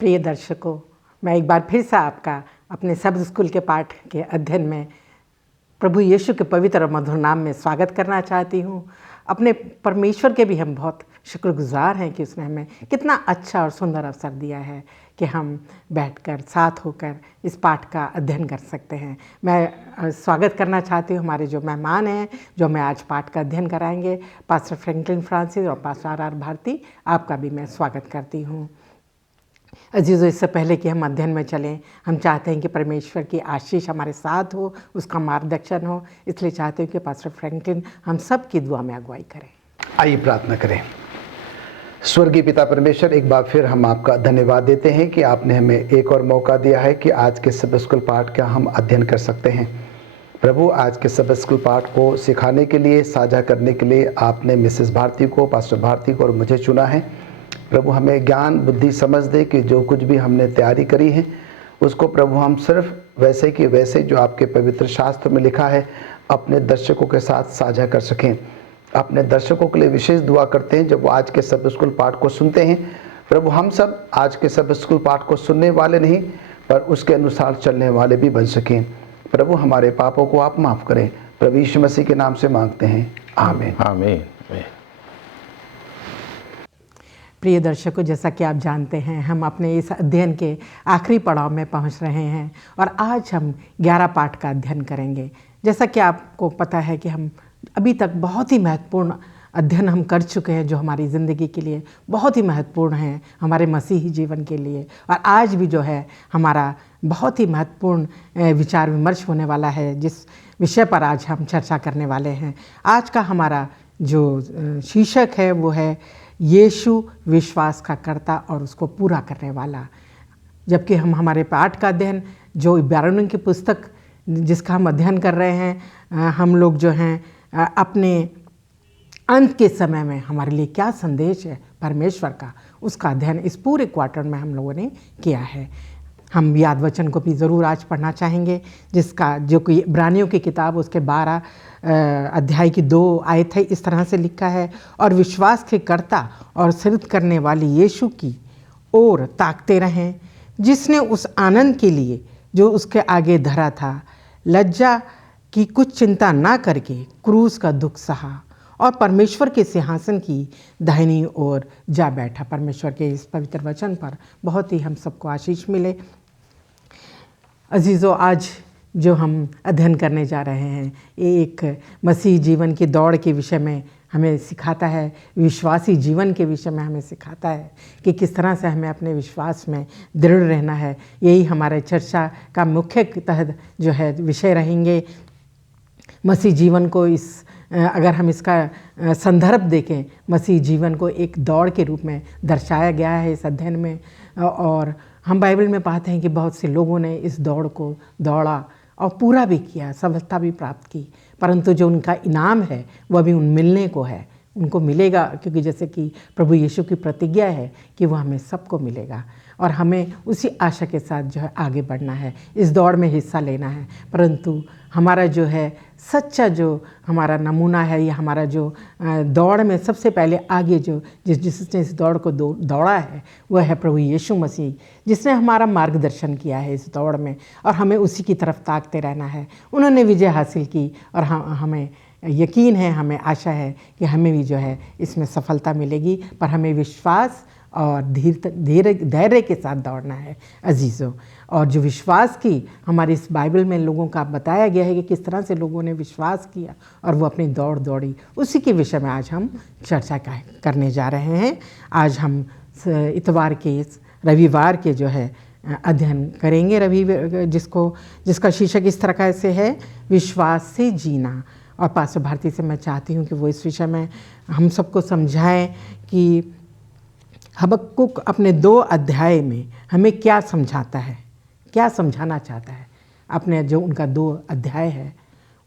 प्रिय दर्शकों, मैं एक बार फिर से आपका अपने सब स्कूल के पाठ के अध्ययन में प्रभु यीशु के पवित्र और मधुर नाम में स्वागत करना चाहती हूँ। अपने परमेश्वर के भी हम बहुत शुक्रगुजार हैं कि उसने हमें कितना अच्छा और सुंदर अवसर दिया है कि हम बैठकर साथ होकर इस पाठ का अध्ययन कर सकते हैं। मैं स्वागत करना चाहती हूँ हमारे जो मेहमान हैं, जो हमें आज पाठ का अध्ययन कराएंगे, पास्टर फ्रैंकलिन फ्रांसिस और पास्टर आर भारती। आपका भी मैं स्वागत करती हूँ। अजीज़ों, इससे पहले कि हम अध्ययन में चलें, हम चाहते हैं कि परमेश्वर की आशीष हमारे साथ हो, उसका मार्गदर्शन हो। इसलिए चाहते हैं कि पास्टर फ्रैंकलिन हम सब की दुआ में अगुवाई करें। आइए प्रार्थना करें। स्वर्गीय पिता परमेश्वर, एक बार फिर हम आपका धन्यवाद देते हैं कि आपने हमें एक और मौका दिया है कि आज के सब स्कूल पाठ का हम अध्ययन कर सकते हैं। प्रभु, आज के सब स्कूल पाठ को सिखाने के लिए, साझा करने के लिए आपने मिसेस भारती को, पास्टर भारती को और मुझे चुना है। प्रभु, हमें ज्ञान बुद्धि समझ दे कि जो कुछ भी हमने तैयारी करी है उसको प्रभु हम सिर्फ वैसे कि वैसे जो आपके पवित्र शास्त्र में लिखा है अपने दर्शकों के साथ साझा कर सकें। अपने दर्शकों के लिए विशेष दुआ करते हैं जब वो आज के सब स्कूल पाठ को सुनते हैं। प्रभु, हम सब आज के सब स्कूल पाठ को सुनने वाले नहीं पर उसके अनुसार चलने वाले भी बन सकें। प्रभु, हमारे पापों को आप माफ़ करें। प्रभु यीशु मसीह के नाम से मांगते हैं, आमीन। आमीन। प्रिय दर्शकों, जैसा कि आप जानते हैं, हम अपने इस अध्ययन के आखिरी पड़ाव में पहुंच रहे हैं और आज हम 11 पाठ का अध्ययन करेंगे। जैसा कि आपको पता है कि हम अभी तक बहुत ही महत्वपूर्ण अध्ययन हम कर चुके हैं जो हमारी ज़िंदगी के लिए बहुत ही महत्वपूर्ण हैं, हमारे मसीही जीवन के लिए। और आज भी जो है हमारा बहुत ही महत्वपूर्ण विचार विमर्श होने वाला है, जिस विषय पर आज हम चर्चा करने वाले हैं। आज का हमारा जो शीर्षक है वो है यीशु विश्वास का कर्ता और उसको पूरा करने वाला। जबकि हम हमारे पाठ का अध्ययन जो इब्रानियों की पुस्तक जिसका हम अध्ययन कर रहे हैं, हम लोग जो हैं अपने अंत के समय में हमारे लिए क्या संदेश है परमेश्वर का, उसका अध्ययन इस पूरे क्वार्टर में हम लोगों ने किया है। हम याद वचन को भी ज़रूर आज पढ़ना चाहेंगे, जिसका जो कि इब्रानियों की किताब उसके 12 अध्याय की 2 आयत है। इस तरह से लिखा है, और विश्वास के कर्ता और सिद्ध करने वाले यीशु की ओर ताकते रहें, जिसने उस आनंद के लिए जो उसके आगे धरा था, लज्जा की कुछ चिंता ना करके क्रूस का दुख सहा और परमेश्वर के सिंहासन की दाहिनी ओर जा बैठा। परमेश्वर के इस पवित्र वचन पर बहुत ही हम सबको आशीष मिले। अजीज़ों, आज जो हम अध्ययन करने जा रहे हैं ये एक मसीह जीवन की दौड़ के विषय में हमें सिखाता है, विश्वासी जीवन के विषय में हमें सिखाता है कि किस तरह से हमें अपने विश्वास में दृढ़ रहना है। यही हमारे चर्चा का मुख्य तहत जो है विषय रहेंगे। मसीह जीवन को अगर हम इसका संदर्भ देखें, मसीह जीवन को एक दौड़ के रूप में दर्शाया गया है इस अध्ययन में। और हम बाइबल में पाते हैं कि बहुत से लोगों ने इस दौड़ को दौड़ा और पूरा भी किया, सफलता भी प्राप्त की, परंतु जो उनका इनाम है वह भी उन मिलने को है, उनको मिलेगा, क्योंकि जैसे कि प्रभु यीशु की प्रतिज्ञा है कि वह हमें सबको मिलेगा और हमें उसी आशा के साथ जो है आगे बढ़ना है, इस दौड़ में हिस्सा लेना है। परंतु हमारा जो है सच्चा जो हमारा नमूना है, या हमारा जो दौड़ में सबसे पहले आगे जो जिसने इस दौड़ को दौड़ा है वह है प्रभु यीशु मसीह, जिसने हमारा मार्गदर्शन किया है इस दौड़ में, और हमें उसी की तरफ ताकते रहना है। उन्होंने विजय हासिल की और हमें यकीन है, हमें आशा है कि हमें भी जो है इसमें सफलता मिलेगी, पर हमें विश्वास और धैर्य के साथ दौड़ना है अजीज़ों। और जो विश्वास की हमारी इस बाइबल में लोगों का बताया गया है कि किस तरह से लोगों ने विश्वास किया और वो अपनी दौड़ दौड़ी, उसी के विषय में आज हम चर्चा करने जा रहे हैं। आज हम इतवार के रविवार के जो है अध्ययन करेंगे, जिसका शीर्षक इस तरह से है विश्वास से जीना। और पास्टर भारती से मैं चाहती हूँ कि वो इस विषय में हम सबको समझाएं कि हबक्कुक अपने 2 अध्याय में हमें क्या समझाता है, क्या समझाना चाहता है। अपने जो उनका 2 अध्याय है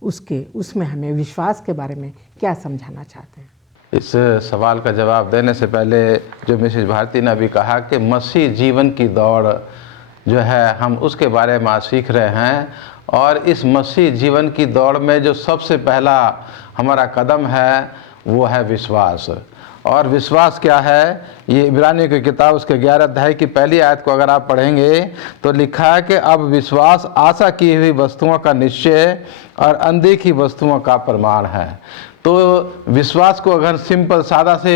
उसमें हमें विश्वास के बारे में क्या समझाना चाहते हैं। इस सवाल का जवाब देने से पहले जो मिसेस भारती ने अभी कहा कि मसीह जीवन की दौड़ जो है हम उसके बारे में आज सीख रहे हैं, और इस मसीह जीवन की दौड़ में जो सबसे पहला हमारा कदम है वो है विश्वास। और विश्वास क्या है, ये इब्रानियों की किताब उसके 11 अध्याय की पहली आयत को अगर आप पढ़ेंगे तो लिखा है कि अब विश्वास आशा की हुई वस्तुओं का निश्चय और अनदेखी वस्तुओं का प्रमाण है। तो विश्वास को अगर सिंपल सादा से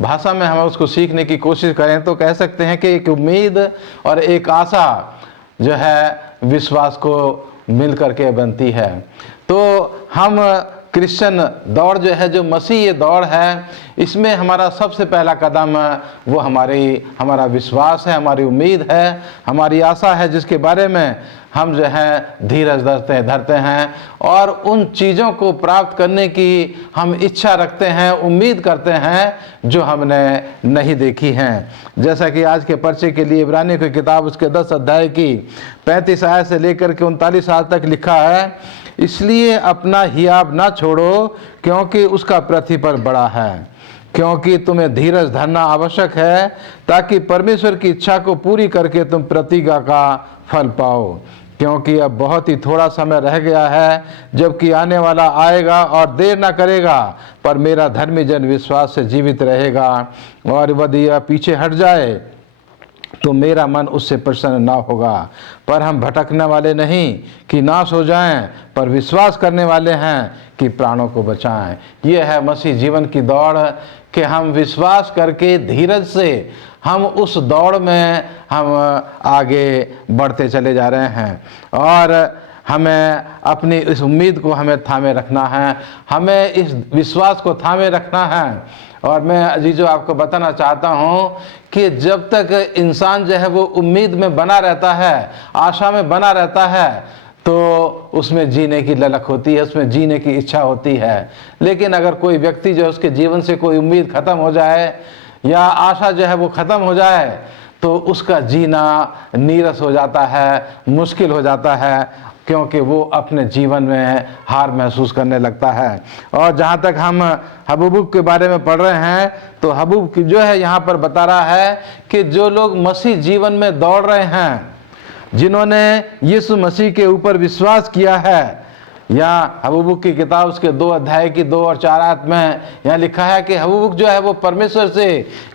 भाषा में हम उसको सीखने की कोशिश करें तो कह सकते हैं कि एक उम्मीद और एक आशा जो है विश्वास को मिल करके बनती है। तो हम क्रिश्चियन दौड़ जो है, जो मसीही दौड़ है, इसमें हमारा सबसे पहला कदम वो हमारा विश्वास है, हमारी उम्मीद है, हमारी आशा है, जिसके बारे में हम जो है धीरज धरते हैं और उन चीज़ों को प्राप्त करने की हम इच्छा रखते हैं, उम्मीद करते हैं जो हमने नहीं देखी हैं। जैसा कि आज के पर्चे के लिए इब्रानियों की किताब उसके 10 अध्याय की 35 आयत से लेकर के 39 आयत तक लिखा है, इसलिए अपना हियाब ना छोड़ो क्योंकि उसका प्रतिफल बड़ा है, क्योंकि तुम्हें धीरज धरना आवश्यक है ताकि परमेश्वर की इच्छा को पूरी करके तुम प्रतिज्ञा का फल पाओ। क्योंकि अब बहुत ही थोड़ा समय रह गया है जबकि आने वाला आएगा और देर ना करेगा, पर मेरा धर्मी जन विश्वास से जीवित रहेगा और यदि यह पीछे हट जाए तो मेरा मन उससे प्रसन्न ना होगा। पर हम भटकने वाले नहीं कि नाश हो जाएं, पर विश्वास करने वाले हैं कि प्राणों को बचाएं। ये है मसीह जीवन की दौड़ कि हम विश्वास करके धीरज से हम उस दौड़ में हम आगे बढ़ते चले जा रहे हैं और हमें अपनी इस उम्मीद को हमें थामे रखना है, हमें इस विश्वास को थामे रखना है। और मैं अजीजों आपको बताना चाहता हूँ कि जब तक इंसान जो है वो उम्मीद में बना रहता है, आशा में बना रहता है, तो उसमें जीने की ललक होती है, उसमें जीने की इच्छा होती है। लेकिन अगर कोई व्यक्ति जो उसके जीवन से कोई उम्मीद ख़त्म हो जाए या आशा जो है वो ख़त्म हो जाए तो उसका जीना नीरस हो जाता है, मुश्किल हो जाता है, क्योंकि वो अपने जीवन में हार महसूस करने लगता है। और जहाँ तक हम हबूब के बारे में पढ़ रहे हैं तो हबूब जो है यहाँ पर बता रहा है कि जो लोग मसीह जीवन में दौड़ रहे हैं, जिन्होंने यीशु मसीह के ऊपर विश्वास किया है, यहाँ हबूब की किताब उसके 2 अध्याय की 2 और 4 आयत में यहाँ लिखा है कि हबूब जो है वो परमेश्वर से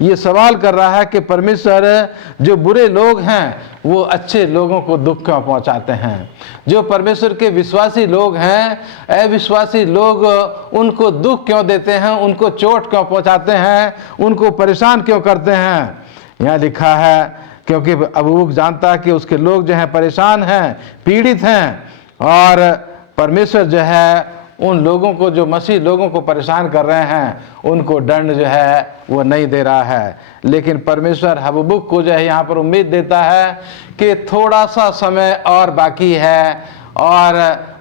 ये सवाल कर रहा है कि परमेश्वर, जो बुरे लोग हैं वो अच्छे लोगों को दुख क्यों पहुंचाते हैं? जो परमेश्वर के विश्वासी लोग हैं, अविश्वासी लोग उनको दुख क्यों देते हैं, उनको चोट क्यों पहुंचाते हैं, उनको परेशान क्यों करते हैं? यहाँ लिखा है क्योंकि हबूब जानता है कि उसके लोग जो हैं परेशान हैं, पीड़ित हैं और परमेश्वर जो है उन लोगों को, जो मसीह लोगों को परेशान कर रहे हैं, उनको दंड जो है वो नहीं दे रहा है। लेकिन परमेश्वर हबूब को जो है यहाँ पर उम्मीद देता है कि थोड़ा सा समय और बाकी है और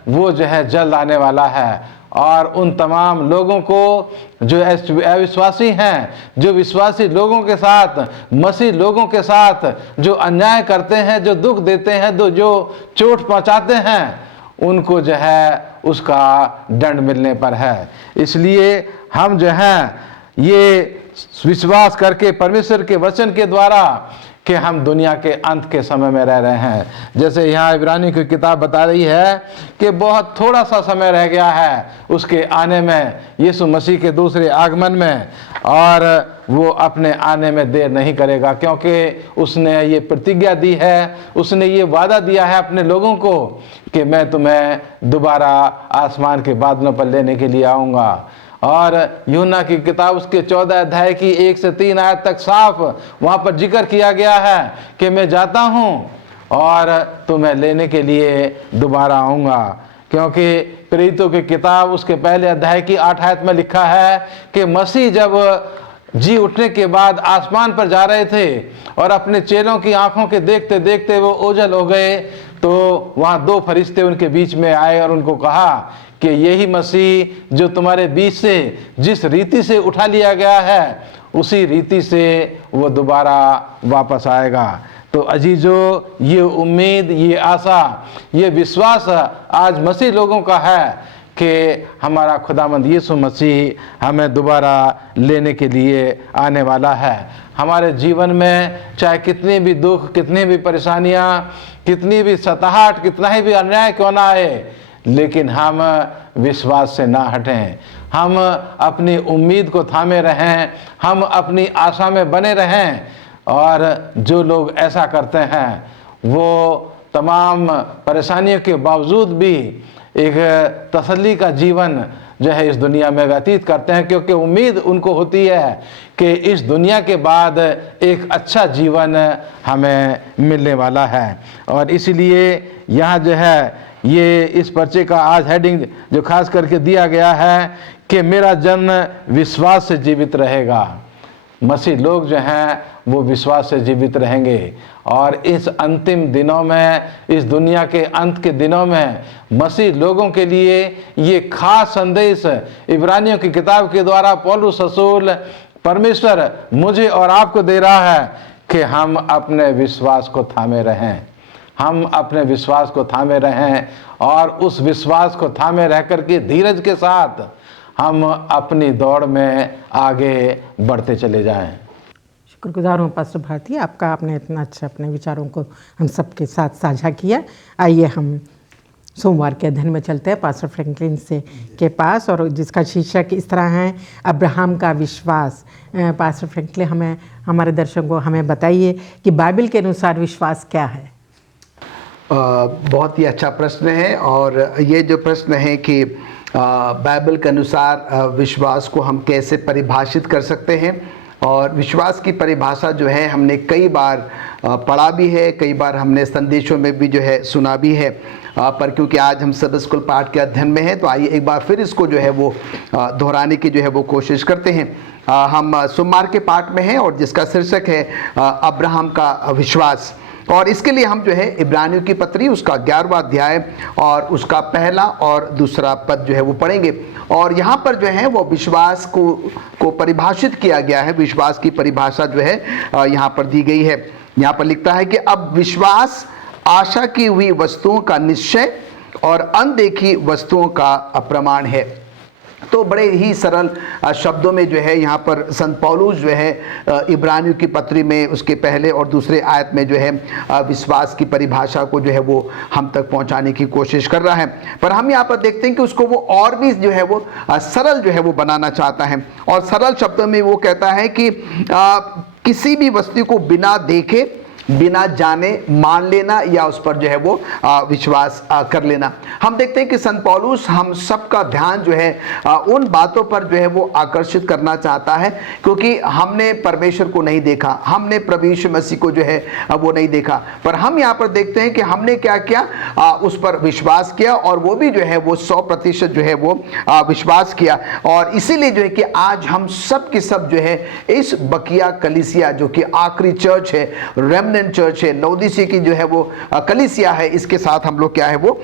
वो जो है जल्द आने वाला है। और उन तमाम लोगों को जो अविश्वासी हैं, जो विश्वासी लोगों के साथ, मसीह लोगों के साथ जो अन्याय करते हैं, जो दुख देते हैं, जो चोट पहुँचाते हैं, उनको जो है उसका दंड मिलने पर है। इसलिए हम जो हैं ये विश्वास करके परमेश्वर के वचन के द्वारा कि हम दुनिया के अंत के समय में रह रहे हैं। जैसे यहाँ इब्रानी की किताब बता रही है कि बहुत थोड़ा सा समय रह गया है उसके आने में, यीशु मसीह के दूसरे आगमन में, और वो अपने आने में देर नहीं करेगा, क्योंकि उसने ये प्रतिज्ञा दी है, उसने ये वादा दिया है अपने लोगों को कि मैं तुम्हें दोबारा आसमान के बादलों पर लेने के लिए आऊँगा। और यूहन्ना की किताब उसके 14 अध्याय की 1 से 3 आयत तक साफ वहाँ पर जिक्र किया गया है कि मैं जाता हूँ और तुम्हें लेने के लिए दोबारा आऊँगा। क्योंकि प्रेरितों की किताब उसके पहले अध्याय की 8 आयत में लिखा है कि मसीह जब जी उठने के बाद आसमान पर जा रहे थे और अपने चेलों की आंखों के देखते देखते वो ओझल हो गए, तो वहाँ 2 फरिश्ते उनके बीच में आए और उनको कहा कि यही मसीह जो तुम्हारे बीच से जिस रीति से उठा लिया गया है, उसी रीति से वो दोबारा वापस आएगा। तो अजीजों, ये उम्मीद, ये आशा, ये विश्वास आज मसीह लोगों का है कि हमारा खुदावंद यीशु मसीह हमें दोबारा लेने के लिए आने वाला है। हमारे जीवन में चाहे कितनी भी दुख, कितनी भी परेशानियां, कितनी भी सताहट, कितना ही भी अन्याय क्यों ना आए, लेकिन हम विश्वास से ना हटें। हम अपनी उम्मीद को थामे रहें, हम अपनी आशा में बने रहें। और जो लोग ऐसा करते हैं वो तमाम परेशानियों के बावजूद भी एक तसल्ली का जीवन जो है इस दुनिया में व्यतीत करते हैं, क्योंकि उम्मीद उनको होती है कि इस दुनिया के बाद एक अच्छा जीवन हमें मिलने वाला है। और इसलिए यहाँ जो है ये इस पर्चे का आज हेडिंग जो खास करके दिया गया है कि मेरा जन्म विश्वास से जीवित रहेगा। मसीह लोग जो हैं वो विश्वास से जीवित रहेंगे। और इस अंतिम दिनों में, इस दुनिया के अंत के दिनों में मसीह लोगों के लिए ये खास संदेश इब्रानियों की किताब के द्वारा पौलुस रसूल परमेश्वर मुझे और आपको दे रहा है कि हम अपने विश्वास को थामे रहें, हम अपने विश्वास को थामे रहें और उस विश्वास को थामे रह कर के धीरज के साथ हम अपनी दौड़ में आगे बढ़ते चले जाएं। शुक्रगुजार हूँ पास्टर भारती, आपका आपने इतना अच्छा अपने विचारों को हम सबके साथ साझा किया। आइए हम सोमवार के अध्ययन में चलते हैं पास्टर फ्रैंकलिन से के पास, और जिसका शीर्षक इस तरह है अब्राहम का विश्वास। पास्टर फ्रैंकलिन हमें, हमारे दर्शकों को हमें बताइए कि बाइबल के अनुसार विश्वास क्या है। बहुत ही अच्छा प्रश्न है। और ये जो प्रश्न है कि बाइबल के अनुसार विश्वास को हम कैसे परिभाषित कर सकते हैं, और विश्वास की परिभाषा जो है हमने कई बार पढ़ा भी है, कई बार हमने संदेशों में भी जो है सुना भी है, पर क्योंकि आज हम सब स्कूल पाठ के अध्ययन में हैं तो आइए एक बार फिर इसको जो है वो दोहराने की जो है वो कोशिश करते हैं। हम सोमवार के पाठ में हैं और जिसका शीर्षक है अब्राहम का विश्वास। और इसके लिए हम जो है इब्रानियों की पत्री उसका 11वां अध्याय और उसका पहला और दूसरा पद जो है वो पढ़ेंगे। और यहाँ पर जो है वो विश्वास को परिभाषित किया गया है। विश्वास की परिभाषा जो है यहाँ पर दी गई है। यहाँ पर लिखता है कि अब विश्वास आशा की हुई वस्तुओं का निश्चय और अनदेखी वस्तुओं का प्रमाण है। तो बड़े ही सरल शब्दों में जो है यहाँ पर संत पौलुस जो है इब्रानियों की पत्री में उसके पहले और दूसरे आयत में जो है विश्वास की परिभाषा को जो है वो हम तक पहुँचाने की कोशिश कर रहा है। पर हम यहाँ पर देखते हैं कि उसको वो और भी जो है वो सरल जो है वो बनाना चाहता है। और सरल शब्दों में वो कहता है कि किसी भी वस्तु को बिना देखे बिना जाने मान लेना या उस पर जो है वो विश्वास कर लेना। हम देखते हैं कि संत पौलुस हम सबका ध्यान जो है उन बातों पर जो है वो आकर्षित करना चाहता है, क्योंकि हमने परमेश्वर को नहीं देखा, हमने प्रभु यीशु मसीह को जो है वो नहीं देखा, पर हम यहाँ पर देखते हैं कि हमने क्या किया, उस पर विश्वास किया और वो भी जो है वो 100% जो है वो विश्वास किया। और इसीलिए जो है कि आज हम सब के सब जो है इस बकिया कलीसिया जो कि आखिरी चर्च है, रेमनेंट चर्च है, लौदीसिया की जो है वो कलीसिया है, इसके साथ हम लोग क्या है वो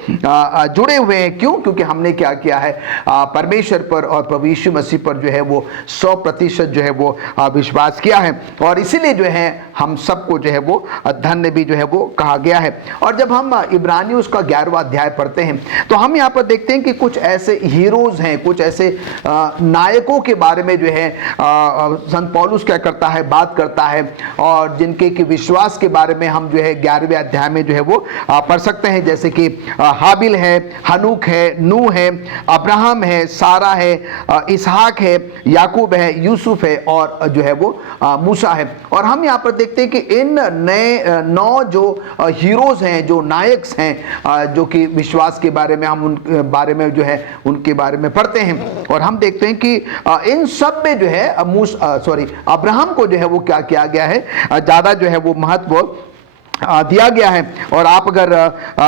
जुड़े हुए हैं। क्यों? क्योंकि हमने क्या किया है, परमेश्वर पर और प्रभु यीशु मसीह पर जो है वो 100% जो है वो विश्वास किया है। और इसीलिए जो है हम सबको जो है वो धन्य भी जो है वो कहा गया है। और जब हम इब्रानियों उसका 11वां अध्याय पढ़ते हैं तो हम यहाँ पर देखते हैं कि कुछ ऐसे हीरोज हैं, कुछ ऐसे नायकों के बारे में जो है संत पौलुस क्या करता है, बात करता है, और जिनके कि विश्वास के बारे में हम जो है 11वें अध्याय में जो है वो पढ़ सकते हैं। जैसे कि हाबिल है, हनूक है, नूह है, अब्राहम है, सारा है, इसहाक है, याकूब है, यूसुफ है और जो है वो मूसा है। और हम यहाँ पर देखते हैं कि इन नए 9 जो हीरोज हैं, जो नायक्स हैं, जो कि विश्वास के बारे में हम उन बारे में जो है उनके बारे में पढ़ते हैं। और हम देखते हैं कि इन सब में जो है अब्राहम को जो है वो क्या किया गया है, ज़्यादा जो है वो महत्व दिया गया है। और आप अगर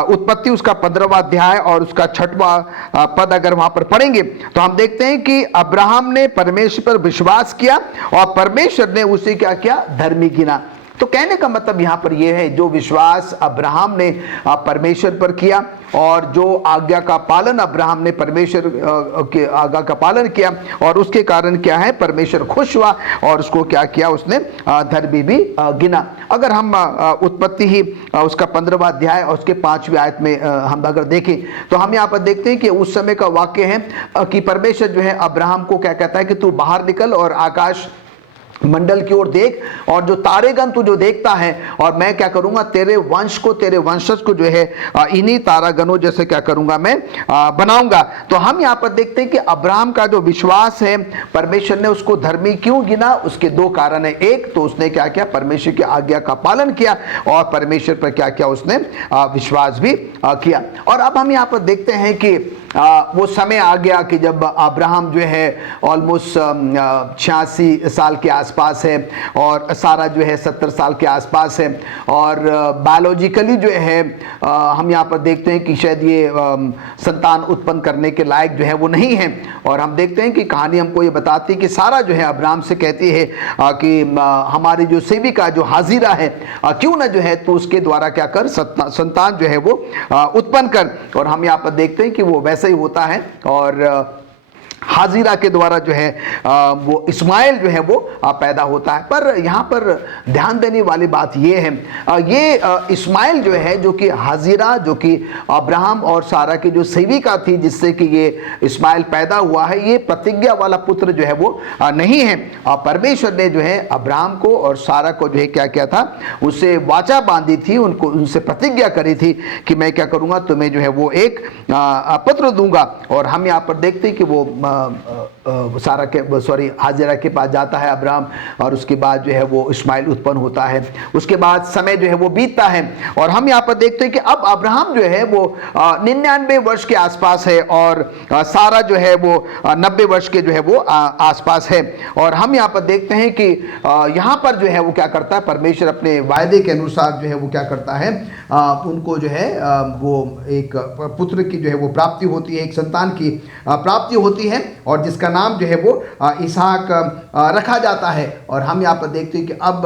उत्पत्ति उसका 15वां अध्याय और उसका 6वां पद अगर वहां पर पढ़ेंगे तो हम देखते हैं कि अब्राहम ने परमेश्वर पर विश्वास किया और परमेश्वर ने उसे क्या किया, धर्मी गिना। तो कहने का मतलब यहाँ पर यह है, जो विश्वास अब्राहम ने परमेश्वर पर किया और जो आज्ञा का पालन अब्राहम ने परमेश्वर के आज्ञा का पालन किया, और उसके कारण क्या है, परमेश्वर खुश हुआ और उसको क्या किया, उसने धर्मी भी गिना। अगर हम उत्पत्ति ही उसका 15वां अध्याय और उसके 5वीं आयत में हम अगर देखें तो हम यहाँ पर देखते हैं कि उस समय का वाक्य है कि परमेश्वर जो है अब्राहम को क्या कहता है कि तू बाहर निकल और आकाश मंडल की ओर देख, और जो तारेगण तू जो देखता है, और मैं क्या करूंगा, तेरे वंश को, तेरे वंशज को जो है इन्हीं तारागणों जैसे क्या करूंगा, मैं बनाऊंगा। तो हम यहां पर देखते हैं कि अब्राहम का जो विश्वास है, परमेश्वर ने उसको धर्मी क्यों गिना, उसके दो कारण है। एक तो उसने क्या किया, परमेश्वर की आज्ञा का पालन किया, और परमेश्वर पर क्या किया, उसने विश्वास भी किया। और अब हम यहां पर देखते हैं कि वो समय आ गया कि जब अब्राहम जो है ऑलमोस्ट 86 साल के आसपास है, और सारा जो है 70 साल के आसपास है, और बायोलॉजिकली जो है हम यहाँ पर देखते हैं कि शायद ये संतान उत्पन्न करने के लायक जो है वो नहीं है। और हम देखते हैं कि कहानी हमको ये बताती है कि सारा जो है अब्राहम से कहती है कि हमारी जो सेविका जो हाजिरा है, क्यों ना जो है तो उसके द्वारा क्या कर, संतान जो है वो उत्पन्न कर। और हम यहाँ पर देखते हैं कि वो वैसे ही होता है, और हाजिरा के द्वारा जो है वो इस्माइल जो है वो पैदा होता है। पर यहाँ पर ध्यान देने वाली बात ये है, ये इस्माइल जो है, जो कि हाजिरा, जो कि अब्राहम और सारा की जो सेविका थी, जिससे कि ये इस्माइल पैदा हुआ है, ये प्रतिज्ञा वाला पुत्र जो है वो नहीं है। परमेश्वर ने जो है अब्राहम को और सारा को जो है क्या किया था, उससे वाचा बांधी थी, उनको उनसे प्रतिज्ञा करी थी कि मैं क्या करूँगा, तुम्हें जो है वो एक पुत्र दूंगा। और हम यहाँ पर देखते हैं कि वो सारा के हाजिरा के पास जाता है अब्राहम, और उसके बाद जो है वो इस्माइल उत्पन्न होता है। उसके बाद समय जो है वो बीतता है, और हम यहाँ पर देखते हैं कि अब अब्राहम जो है वो 99 वर्ष के आसपास है, और सारा जो है वो 90 वर्ष के जो है वो आसपास है। और हम यहाँ पर देखते हैं कि यहाँ पर जो है वो क्या करता है, परमेश्वर अपने वायदे के अनुसार जो है वो क्या करता है, उनको जो है वो एक पुत्र की जो है वो प्राप्ति होती है, एक संतान की प्राप्ति होती है, और जिसका नाम जो है वो इसहाक रखा जाता है। और हम यहाँ पर देखते हैं कि अब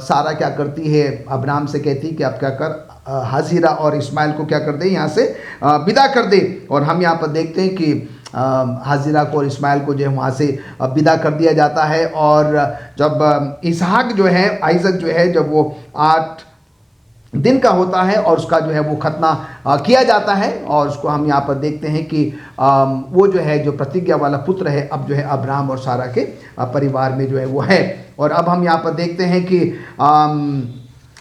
सारा क्या करती है, अब्राहम से कहती है कि अब क्या कर, हाजिरा और इस्माइल को क्या कर दे, यहाँ से विदा कर दे। और हम यहाँ पर देखते हैं कि हाजिरा को और इस्माइल को जो है वहाँ से विदा कर दिया जाता है। और जब इसहाक जो है, आइजक जो है, जब वो 8 दिन का होता है, और उसका जो है वो खतना किया जाता है, और उसको हम यहाँ पर देखते हैं कि वो जो है, जो प्रतिज्ञा वाला पुत्र है, अब जो है अब्राहम और सारा के परिवार में जो है वो है। और अब हम यहाँ पर देखते हैं कि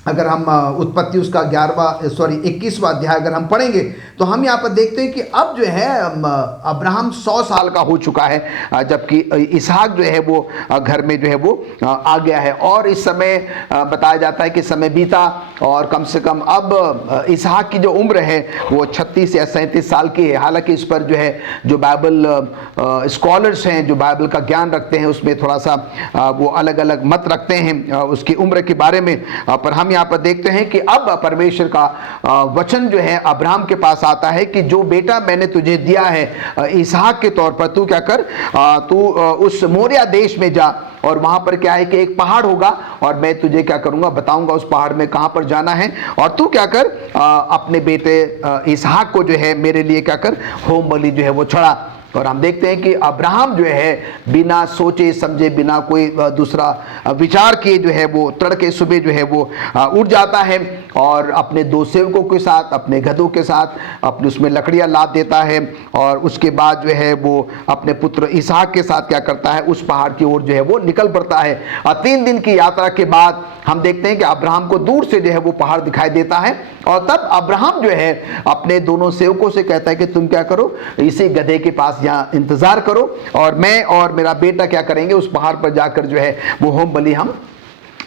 अगर हम उत्पत्ति उसका 21वां अध्याय अगर हम पढ़ेंगे, तो हम यहाँ पर देखते हैं कि अब जो है अब्राहम 100 साल का हो चुका है, जबकि इसहाक जो है वो घर में जो है वो आ गया है। और इस समय बताया जाता है कि समय बीता, और कम से कम अब इसहाक की जो उम्र है वो 36 या 37 साल की है। हालांकि इस पर जो है, जो बाइबल स्कॉलर्स हैं, जो बाइबल का ज्ञान रखते हैं, उसमें थोड़ा सा वो अलग अलग मत रखते हैं उसकी उम्र के बारे में। पर हम यहाँ पर देखते हैं कि अब परमेश्वर का वचन जो है अब्राहम के पास आता है कि जो बेटा मैंने तुझे दिया है इसहाक के तौर पर, तू क्या कर, तू उस मोरिया देश में जा, और वहां पर क्या है कि एक पहाड़ होगा, और मैं तुझे क्या करूंगा, बताऊंगा उस पहाड़ में कहां पर जाना है, और तू क्या कर, अपने बेटे इसहाक को जो है मेरे लिए क्या कर, होम बलि जो है वो चढ़ा। और हम देखते हैं कि अब्राहम जो है बिना सोचे समझे, बिना कोई दूसरा विचार किए जो है वो तड़के सुबह जो है वो उठ जाता है, और अपने 2 सेवकों के साथ, अपने गधों के साथ, अपने उसमें लकड़ियां लाद देता है, और उसके बाद जो है वो अपने पुत्र इसहाक के साथ क्या करता है, उस पहाड़ की ओर जो है वो निकल पड़ता है। 3 दिन की यात्रा के बाद हम देखते हैं कि अब्राहम को दूर से जो है वो पहाड़ दिखाई देता है, और तब अब्राहम जो है अपने दोनों सेवकों से कहता है कि तुम क्या करो, इसी गधे के पास यहाँ इंतजार करो, और मैं और मेरा बेटा क्या करेंगे, उस पहाड़ पर जाकर जो है वो होम बलि हम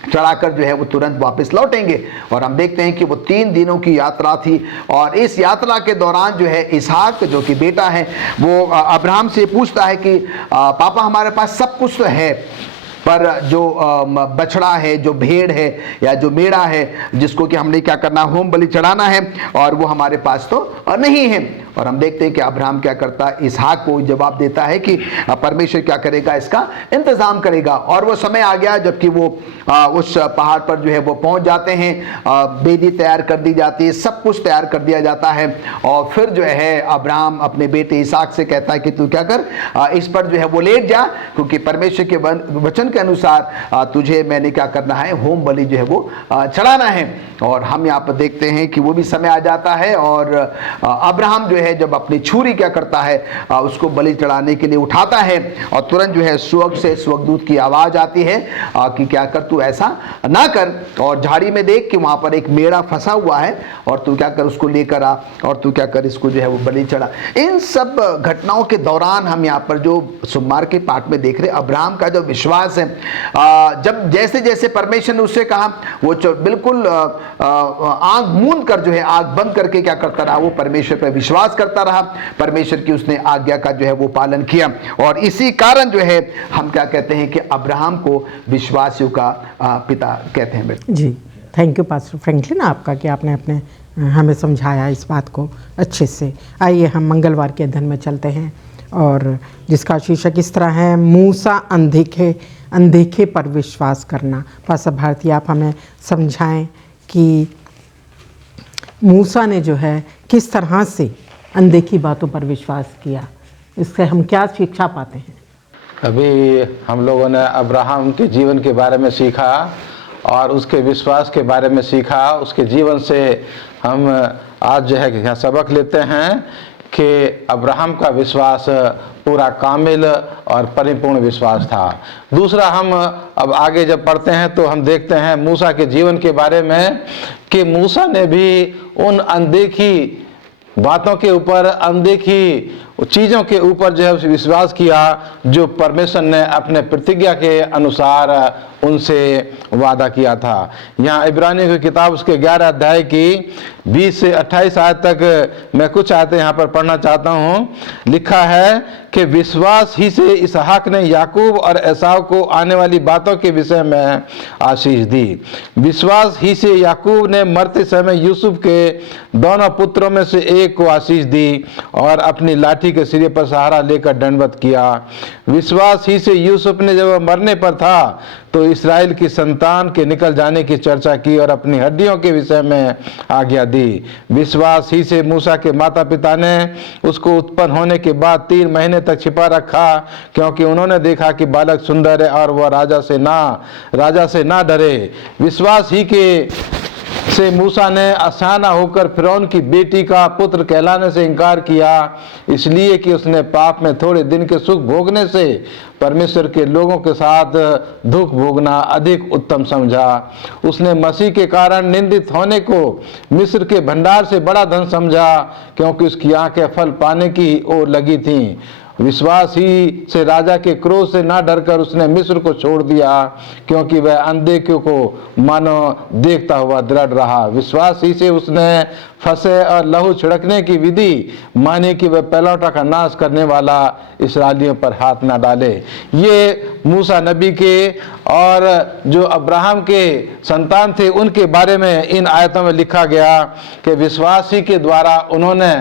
चढ़ाकर जो है वो तुरंत वापस लौटेंगे। और हम देखते हैं कि वो 3 दिनों की यात्रा थी, और इस यात्रा के दौरान जो है इसहाक जो कि बेटा है, वो अब्राहम से पूछता है कि पापा हमारे पास सब कुछ तो है, पर जो बछड़ा है, जो भेड़ है या जो मेढ़ा है, जिसको कि हमने क्या करना, होम बलि चढ़ाना है, और वो हमारे पास तो नहीं है। और हम देखते हैं कि अब्राहम क्या करता है, इसहाक को जवाब देता है कि परमेश्वर क्या करेगा, इसका इंतजाम करेगा। और वो समय आ गया जबकि वो उस पहाड़ पर जो है वो पहुंच जाते हैं, बेदी तैयार कर दी जाती है, सब कुछ तैयार कर दिया जाता है, और फिर जो है अब्राहम अपने बेटे इसहाक से कहता है कि तू क्या कर, इस पर जो है वो लेट जा, क्योंकि परमेश्वर के वचन के अनुसार तुझे मैंने क्या करना है, होम बलि जो है वो चढ़ाना है। और हम यहाँ पर देखते हैं कि वो भी समय आ जाता है, और अब्राहम जो है है जब अपनी छुरी क्या करता है, उसको बलि चढ़ाने के लिए उठाता है, और तुरंत जो है स्वर्ग से स्वर्गदूत की आवाज़ आती है कि क्या कर, तू ऐसा ना कर, और झाड़ी में देख कि वहाँ पर एक मेढ़ा फंसा हुआ है, और तू क्या कर, उसको लेकर आ, और तू क्या कर, इसको जो है वो बलि चढ़ा। इन सब घटनाओं के दौरान हम यहाँ पर जो सोमवार के पाठ में देख रहे, अब्राहम का जो विश्वास है, जब जैसे जैसे परमेश्वर ने उससे कहा, वो बिल्कुल आंख मूंद कर जो है, आंख बंद करके क्या करता रहा, वो परमेश्वर पर विश्वास करता रहा, परमेश्वर की उसने आज्ञा का जो है वो पालन किया, और इसी कारण जो है हम क्या कहते हैं कि अब्राहम को विश्वासियों का पिता कहते हैं। जी, थैंक यू पास्टर फ्रैंकलिन आपका कि आपने अपने हमें समझाया इस बात को अच्छे से। आइए हम मंगलवार के अध्ययन में चलते हैं, और जिसका शीर्षक इस तरह है, मूसा अनदेखे पर विश्वास करना। पास्टर भारती, आप हमें समझाएं कि मूसा ने जो है किस तरह से अनदेखी बातों पर विश्वास किया, इससे हम क्या शिक्षा पाते हैं। अभी हम लोगों ने अब्राहम के जीवन के बारे में सीखा और उसके विश्वास के बारे में सीखा। उसके जीवन से हम आज जो है क्या सबक लेते हैं कि अब्राहम का विश्वास पूरा कामिल और परिपूर्ण विश्वास था। दूसरा, हम अब आगे जब पढ़ते हैं तो हम देखते हैं मूसा के जीवन के बारे में कि मूसा ने भी उन अनदेखी बातों के ऊपर, अनदेखी चीज़ों के ऊपर जो है विश्वास किया जो परमेश्वर ने अपने प्रतिज्ञा के अनुसार उनसे वादा किया था। यहाँ इब्रानियों की किताब उसके 11 अध्याय की 20 से 28 आयत तक मैं कुछ आयतें यहाँ पर पढ़ना चाहता हूँ। लिखा है कि विश्वास ही से इसहाक ने याकूब और एसाव को आने वाली बातों के विषय में आशीष दी। विश्वास ही से याकूब ने मरते समय यूसुफ के दोनों पुत्रों में से एक को आशीष दी और अपनी लाठी के सिरे पर सहारा लेकर दंडवत किया। विश्वास ही से यूसुफ ने जब मरने पर था तो इस्राएल की संतान के निकल जाने की चर्चा की और अपनी हड्डियों के विषय में आज्ञा दी। विश्वास ही से मूसा के माता पिता ने उसको उत्पन्न होने के बाद 3 महीने तक छिपा रखा, क्योंकि उन्होंने देखा कि बालक सुंदर है और वह राजा से ना डरे। विश्वास ही के से मूसा ने आसाना होकर फिरौन की बेटी का पुत्र कहलाने से इनकार किया, इसलिए कि उसने पाप में थोड़े दिन के सुख भोगने से परमेश्वर के लोगों के साथ दुख भोगना अधिक उत्तम समझा। उसने मसीह के कारण निंदित होने को मिस्र के भंडार से बड़ा धन समझा, क्योंकि उसकी आंखें फल पाने की ओर लगी थीं। विश्वास ही से राजा के क्रोध से ना डरकर उसने मिस्र को छोड़ दिया, क्योंकि वह अनदेखियों को मानो देखता हुआ दृढ़ रहा। विश्वास ही से उसने फंसे और लहू छिड़कने की विधि माने कि वह पहलौठा का नाश करने वाला इस्राएलियों पर हाथ ना डाले। ये मूसा नबी के और जो अब्राहम के संतान थे उनके बारे में इन आयतों में लिखा गया कि विश्वास ही के द्वारा उन्होंने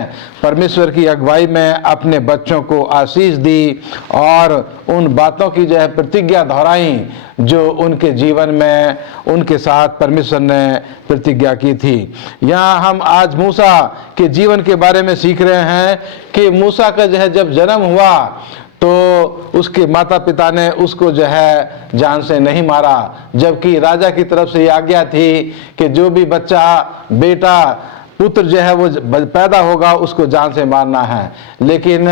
परमेश्वर की अगुवाई में अपने बच्चों को आशीष दी और उन बातों की जो है प्रतिज्ञा दोहराई जो उनके जीवन में उनके साथ परमेश्वर ने प्रतिज्ञा की थी। यहाँ हम आज मूसा के जीवन के बारे में सीख रहे हैं कि मूसा का जो है जब जन्म हुआ तो उसके माता पिता ने उसको जो है जान से नहीं मारा, जबकि राजा की तरफ से ये आज्ञा थी कि जो भी बच्चा बेटा पुत्र जो है वो पैदा होगा उसको जान से मारना है। लेकिन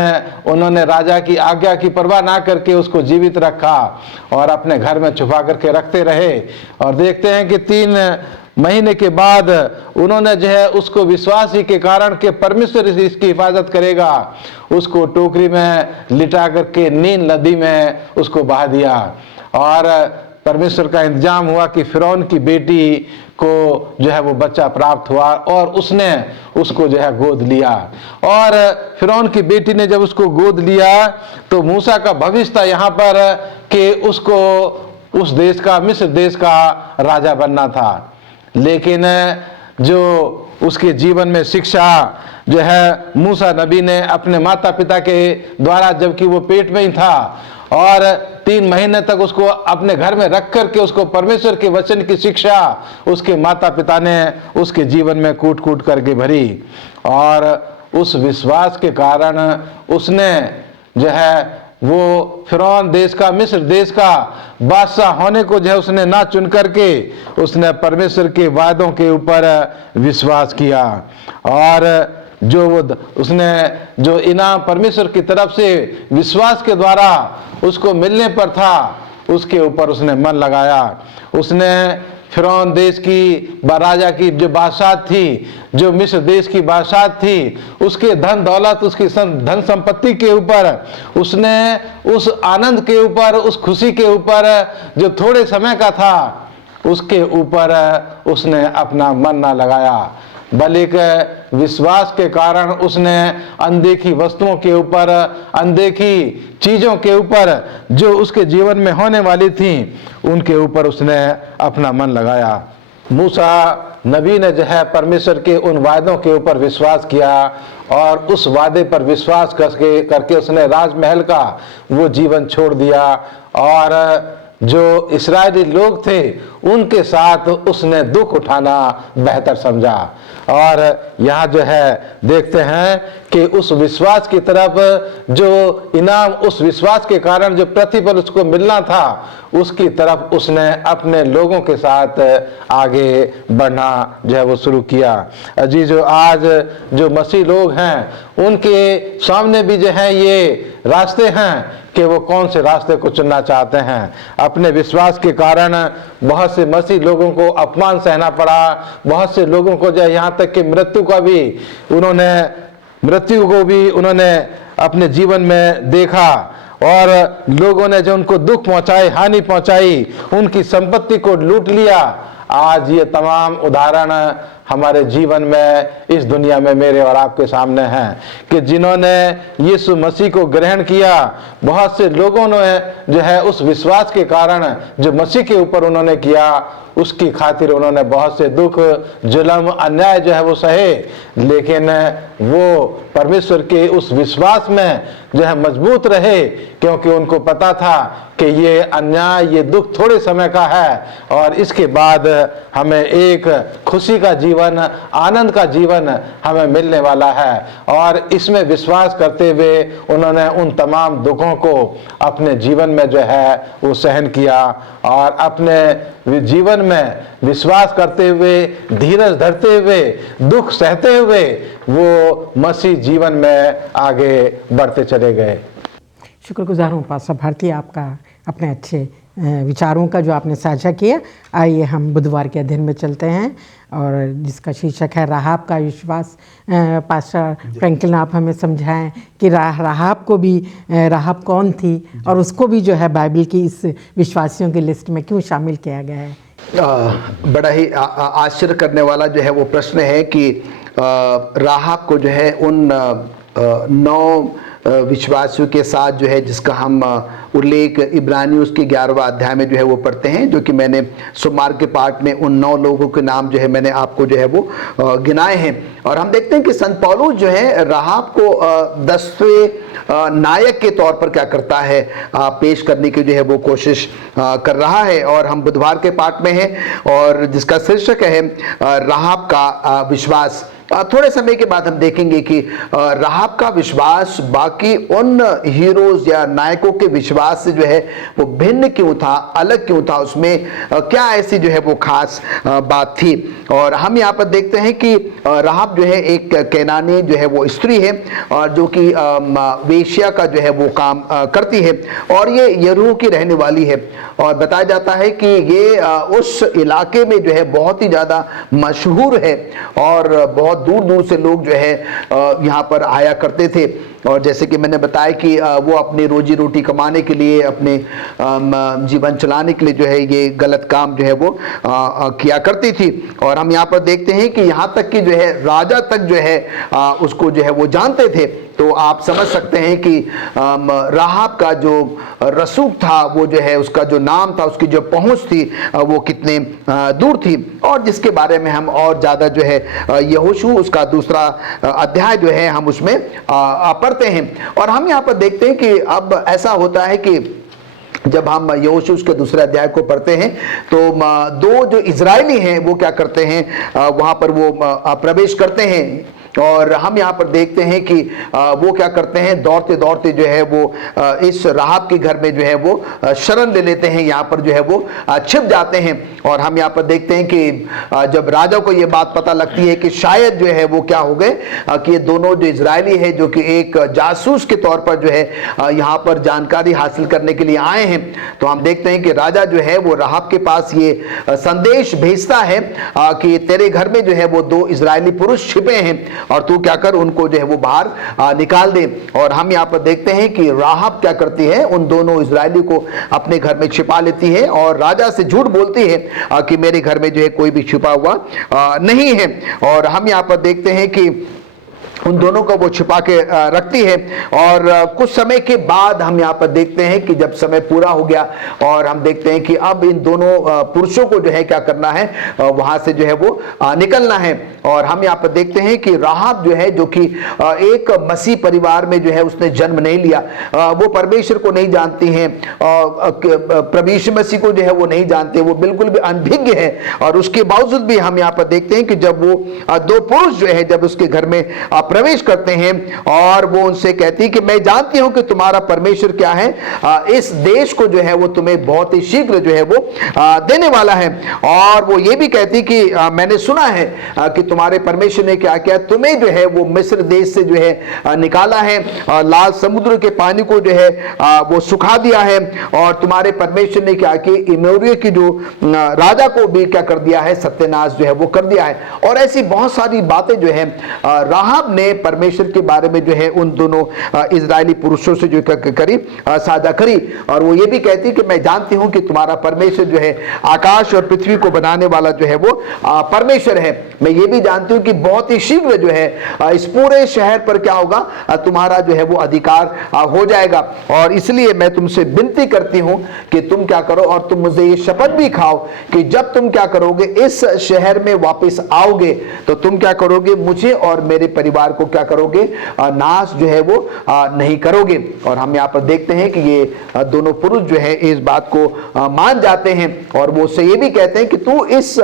उन्होंने राजा की आज्ञा की परवाह ना करके उसको जीवित रखा और अपने घर में छुपा करके रखते रहे। और देखते हैं कि 3 महीने के बाद उन्होंने जो है उसको विश्वास ही के कारण के परमेश्वर इसकी हिफाजत करेगा, उसको टोकरी में लिटा करके नील नदी में उसको बहा दिया। और परमेश्वर का इंतजाम हुआ कि फिरौन की बेटी को जो है वो बच्चा प्राप्त हुआ और उसने उसको जो है गोद लिया। और फिरौन की बेटी ने जब उसको गोद लिया तो मूसा का भविष्य था यहाँ पर कि उसको उस देश का, मिस्र देश का राजा बनना था। लेकिन जो उसके जीवन में शिक्षा जो है मूसा नबी ने अपने माता पिता के द्वारा, जबकि वो पेट में ही था और 3 महीने तक उसको अपने घर में रख करके उसको परमेश्वर के वचन की शिक्षा उसके माता पिता ने उसके जीवन में कूट कूट करके भरी। और उस विश्वास के कारण उसने जो है वो फिरौन देश का, मिस्र देश का बादशाह होने को जो है उसने ना चुन करके उसने परमेश्वर के वादों के ऊपर विश्वास किया। और जो उसने जो इनाम परमेश्वर की तरफ से विश्वास के द्वारा उसको मिलने पर था, उसके ऊपर उसने मन लगाया। उसने फिरौन देश की राजा की जो बादशाह थी, जो मिस्र देश की बादशाह थी, उसके धन दौलत, उसकी धन संपत्ति के ऊपर, उसने उस आनंद के ऊपर, उस खुशी के ऊपर जो थोड़े समय का था, उसके ऊपर उसने अपना मन ना लगाया, बल्कि विश्वास के कारण उसने अनदेखी वस्तुओं के ऊपर, अनदेखी चीज़ों के ऊपर जो उसके जीवन में होने वाली थी, उनके ऊपर उसने अपना मन लगाया। मूसा नबी ने जो है परमेश्वर के उन वादों के ऊपर विश्वास किया और उस वादे पर विश्वास करके उसने राजमहल का वो जीवन छोड़ दिया और जो इस्राएली लोग थे उनके साथ उसने दुख उठाना बेहतर समझा। और यहाँ जो है देखते हैं कि उस विश्वास की तरफ जो इनाम, उस विश्वास के कारण जो प्रतिफल उसको मिलना था, उसकी तरफ उसने अपने लोगों के साथ आगे बढ़ना जो है वो शुरू किया। जी, जो आज जो मसीह लोग हैं उनके सामने भी जो है ये रास्ते हैं कि वो कौन से रास्ते को चुनना चाहते हैं। अपने विश्वास के कारण बहुत से मसीह लोगों को अपमान सहना पड़ा, बहुत से लोगों को जो है यहाँ तक कि मृत्यु को भी उन्होंने अपने जीवन में देखा और लोगों ने जो उनको दुख पहुंचाए, हानि पहुंचाई, उनकी संपत्ति को लूट लिया। आज ये तमाम उदाहरण हमारे जीवन में, इस दुनिया में मेरे और आपके सामने हैं कि जिन्होंने यीशु मसीह को ग्रहण किया, बहुत से लोगों ने जो है उस विश्वास के कारण जो मसीह के ऊपर उन्होंने किया, उसकी खातिर उन्होंने बहुत से दुख, जुल्म, अन्याय जो है वो सहे, लेकिन वो परमेश्वर के उस विश्वास में जो है मजबूत रहे, क्योंकि उनको पता था कि ये अन्याय, ये दुख थोड़े समय का है और इसके बाद हमें एक खुशी का जीवन, आनंद का जीवन हमें मिलने वाला है। और इसमें विश्वास करते हुए उन्होंने उन तमाम दुखों को अपने जीवन में जो है वो सहन किया और अपने जीवन में विश्वास करते हुए, धीरज धरते हुए, दुख सहते हुए वो मसीह जीवन में आगे बढ़ते चले गए। शुक्रगुजार हूँ पास्टर भारती आपका, अपने अच्छे विचारों का जो आपने साझा किया। आइए हम बुधवार के अध्ययन में चलते हैं और जिसका शीर्षक है राहाब का विश्वास। पास्टर फ्रैंकलिन, आप हमें समझाएं कि राहाब को भी, राहाब कौन थी और उसको भी जो है बाइबल की इस विश्वासियों की लिस्ट में क्यों शामिल किया गया है। बड़ा ही आश्चर्य करने वाला जो है वो प्रश्न है कि राहाब को जो है उन 9 विश्वासियों के साथ जो है जिसका हम उल्लेख इब्रानी उसके 11वां अध्याय में जो है वो पढ़ते हैं, जो कि मैंने सोमवार के पाठ में उन 9 लोगों के नाम जो है मैंने आपको जो है वो गिनाए हैं। और हम देखते हैं कि संत पौलुस जो है राहाब को 10वें नायक के तौर पर क्या करता है, पेश करने की जो है वो कोशिश कर रहा है। और हम बुधवार के पाठ में हैं और जिसका शीर्षक है राहाब का विश्वास। थोड़े समय के बाद हम देखेंगे कि राहाब का विश्वास बाकी उन हीरोज या नायकों के विश्वास से जो है वो भिन्न क्यों था, अलग क्यों था, उसमें क्या ऐसी जो है वो खास बात थी। और हम यहाँ पर देखते हैं कि राहाब जो है एक कैनानी जो है वो स्त्री है और जो कि वेश्या का जो है वो काम करती है और ये यरीहो की रहने वाली है। और बताया जाता है कि ये उस इलाके में जो है बहुत ही ज़्यादा मशहूर है और बहुत दूर दूर से लोग जो है यहाँ पर आया करते थे। और जैसे कि मैंने बताया कि वो अपनी रोजी रोटी कमाने के लिए, अपने जीवन चलाने के लिए जो है ये गलत काम जो है वो किया करती थी। और हम यहाँ पर देखते हैं कि यहाँ तक कि जो है राजा तक जो है उसको जो है वो जानते थे। तो आप समझ सकते हैं कि राहाब का जो रसूख था, वो जो है उसका जो नाम था, उसकी जो पहुंच थी वो कितने दूर थी, और जिसके बारे में हम और ज़्यादा जो है यहोशू उसका 2रा अध्याय जो है हम उसमें पढ़ते हैं। और हम यहाँ पर देखते हैं कि अब ऐसा होता है कि जब हम यहोशू उसके 2रे अध्याय को पढ़ते हैं तो 2 जो इजरायली हैं वो क्या करते हैं, वहाँ पर वो प्रवेश करते हैं और हम यहाँ पर देखते हैं कि वो क्या करते हैं, दौड़ते दौड़ते जो है वो इस राहाब के घर में जो है वो शरण ले लेते हैं, यहाँ पर जो है वो छिप जाते हैं। और हम यहाँ पर देखते हैं कि जब राजा को ये बात पता लगती है कि शायद जो है वो क्या हो गए कि ये दोनों जो इजरायली है जो कि एक जासूस के तौर पर जो है यहाँ पर जानकारी हासिल करने के लिए आए हैं, तो हम देखते हैं कि राजा जो है वो राहाब के पास ये संदेश भेजता है कि तेरे घर में जो है वो 2 इजरायली पुरुष छिपे हैं और तू क्या कर उनको जो है वो बाहर निकाल दे। और हम यहाँ पर देखते हैं कि राहाब क्या करती है, उन दोनों इजरायली को अपने घर में छिपा लेती है और राजा से झूठ बोलती है कि मेरे घर में जो है कोई भी छिपा हुआ नहीं है। और हम यहाँ पर देखते हैं कि उन दोनों को वो छिपा के रखती है। और कुछ समय के बाद हम यहाँ पर देखते हैं कि जब समय पूरा हो गया और हम देखते हैं कि अब इन दोनों पुरुषों को जो है क्या करना है, वहां से जो है वो निकलना है। और हम यहाँ पर देखते हैं कि राहाब जो है, जो कि एक मसीह परिवार में जो है उसने जन्म नहीं लिया, वो परमेश्वर को नहीं जानती हैं, प्रभु यीशु मसीह को जो है वो नहीं जानते, वो बिल्कुल भी अनभिज्ञ है। और उसके बावजूद भी हम यहाँ पर देखते हैं कि जब वो 2 पुरुष जो है जब उसके घर में प्रवेश करते हैं और वो उनसे कहती है कि मैं जानती हूं कि तुम्हारा परमेश्वर क्या है, इस देश को जो है वो तुम्हें बहुत ही शीघ्र जो है वो देने वाला है। और वो ये भी कहती कि मैंने सुना है कि तुम्हारे परमेश्वर ने क्या किया, तुम्हें जो है वो मिस्र देश से जो है निकाला है, लाल समुद्र के पानी को जो है वो सुखा दिया है, और तुम्हारे परमेश्वर ने क्या किया, इमोरिया की जो राजा को भी क्या कर दिया है, सत्यानाश जो है वो कर दिया है। और ऐसी बहुत सारी बातें जो है राहाब ने परमेश्वर के बारे में जो है उन दोनों इजरायली पुरुषों से जो करी, साझा करी। और वो ये भी कहती कि मैं जानती हूं कि तुम्हारा परमेश्वर जो है आकाश और पृथ्वी को बनाने वाला जो है वो परमेश्वर है। मैं ये भी जानती हूं कि बहुत ही शीघ्र जो है इस पूरे शहर पर क्या होगा, तुम्हारा जो है वो अधिकार हो जाएगा। और इसलिए मैं तुमसे विनती करती हूं कि तुम क्या करो और तुम मुझे ये शपथ भी खाओ कि जब तुम क्या करोगे, इस शहर में वापस आओगे तो तुम क्या करोगे, मुझे और मेरे परिवार को क्या करोगे, नाश जो है वो नहीं करोगे। और हम यहाँ पर देखते हैं कि ये दोनों पुरुष जो है इस बात को मान जाते हैं और वो उससे ये भी कहते हैं कि तू इस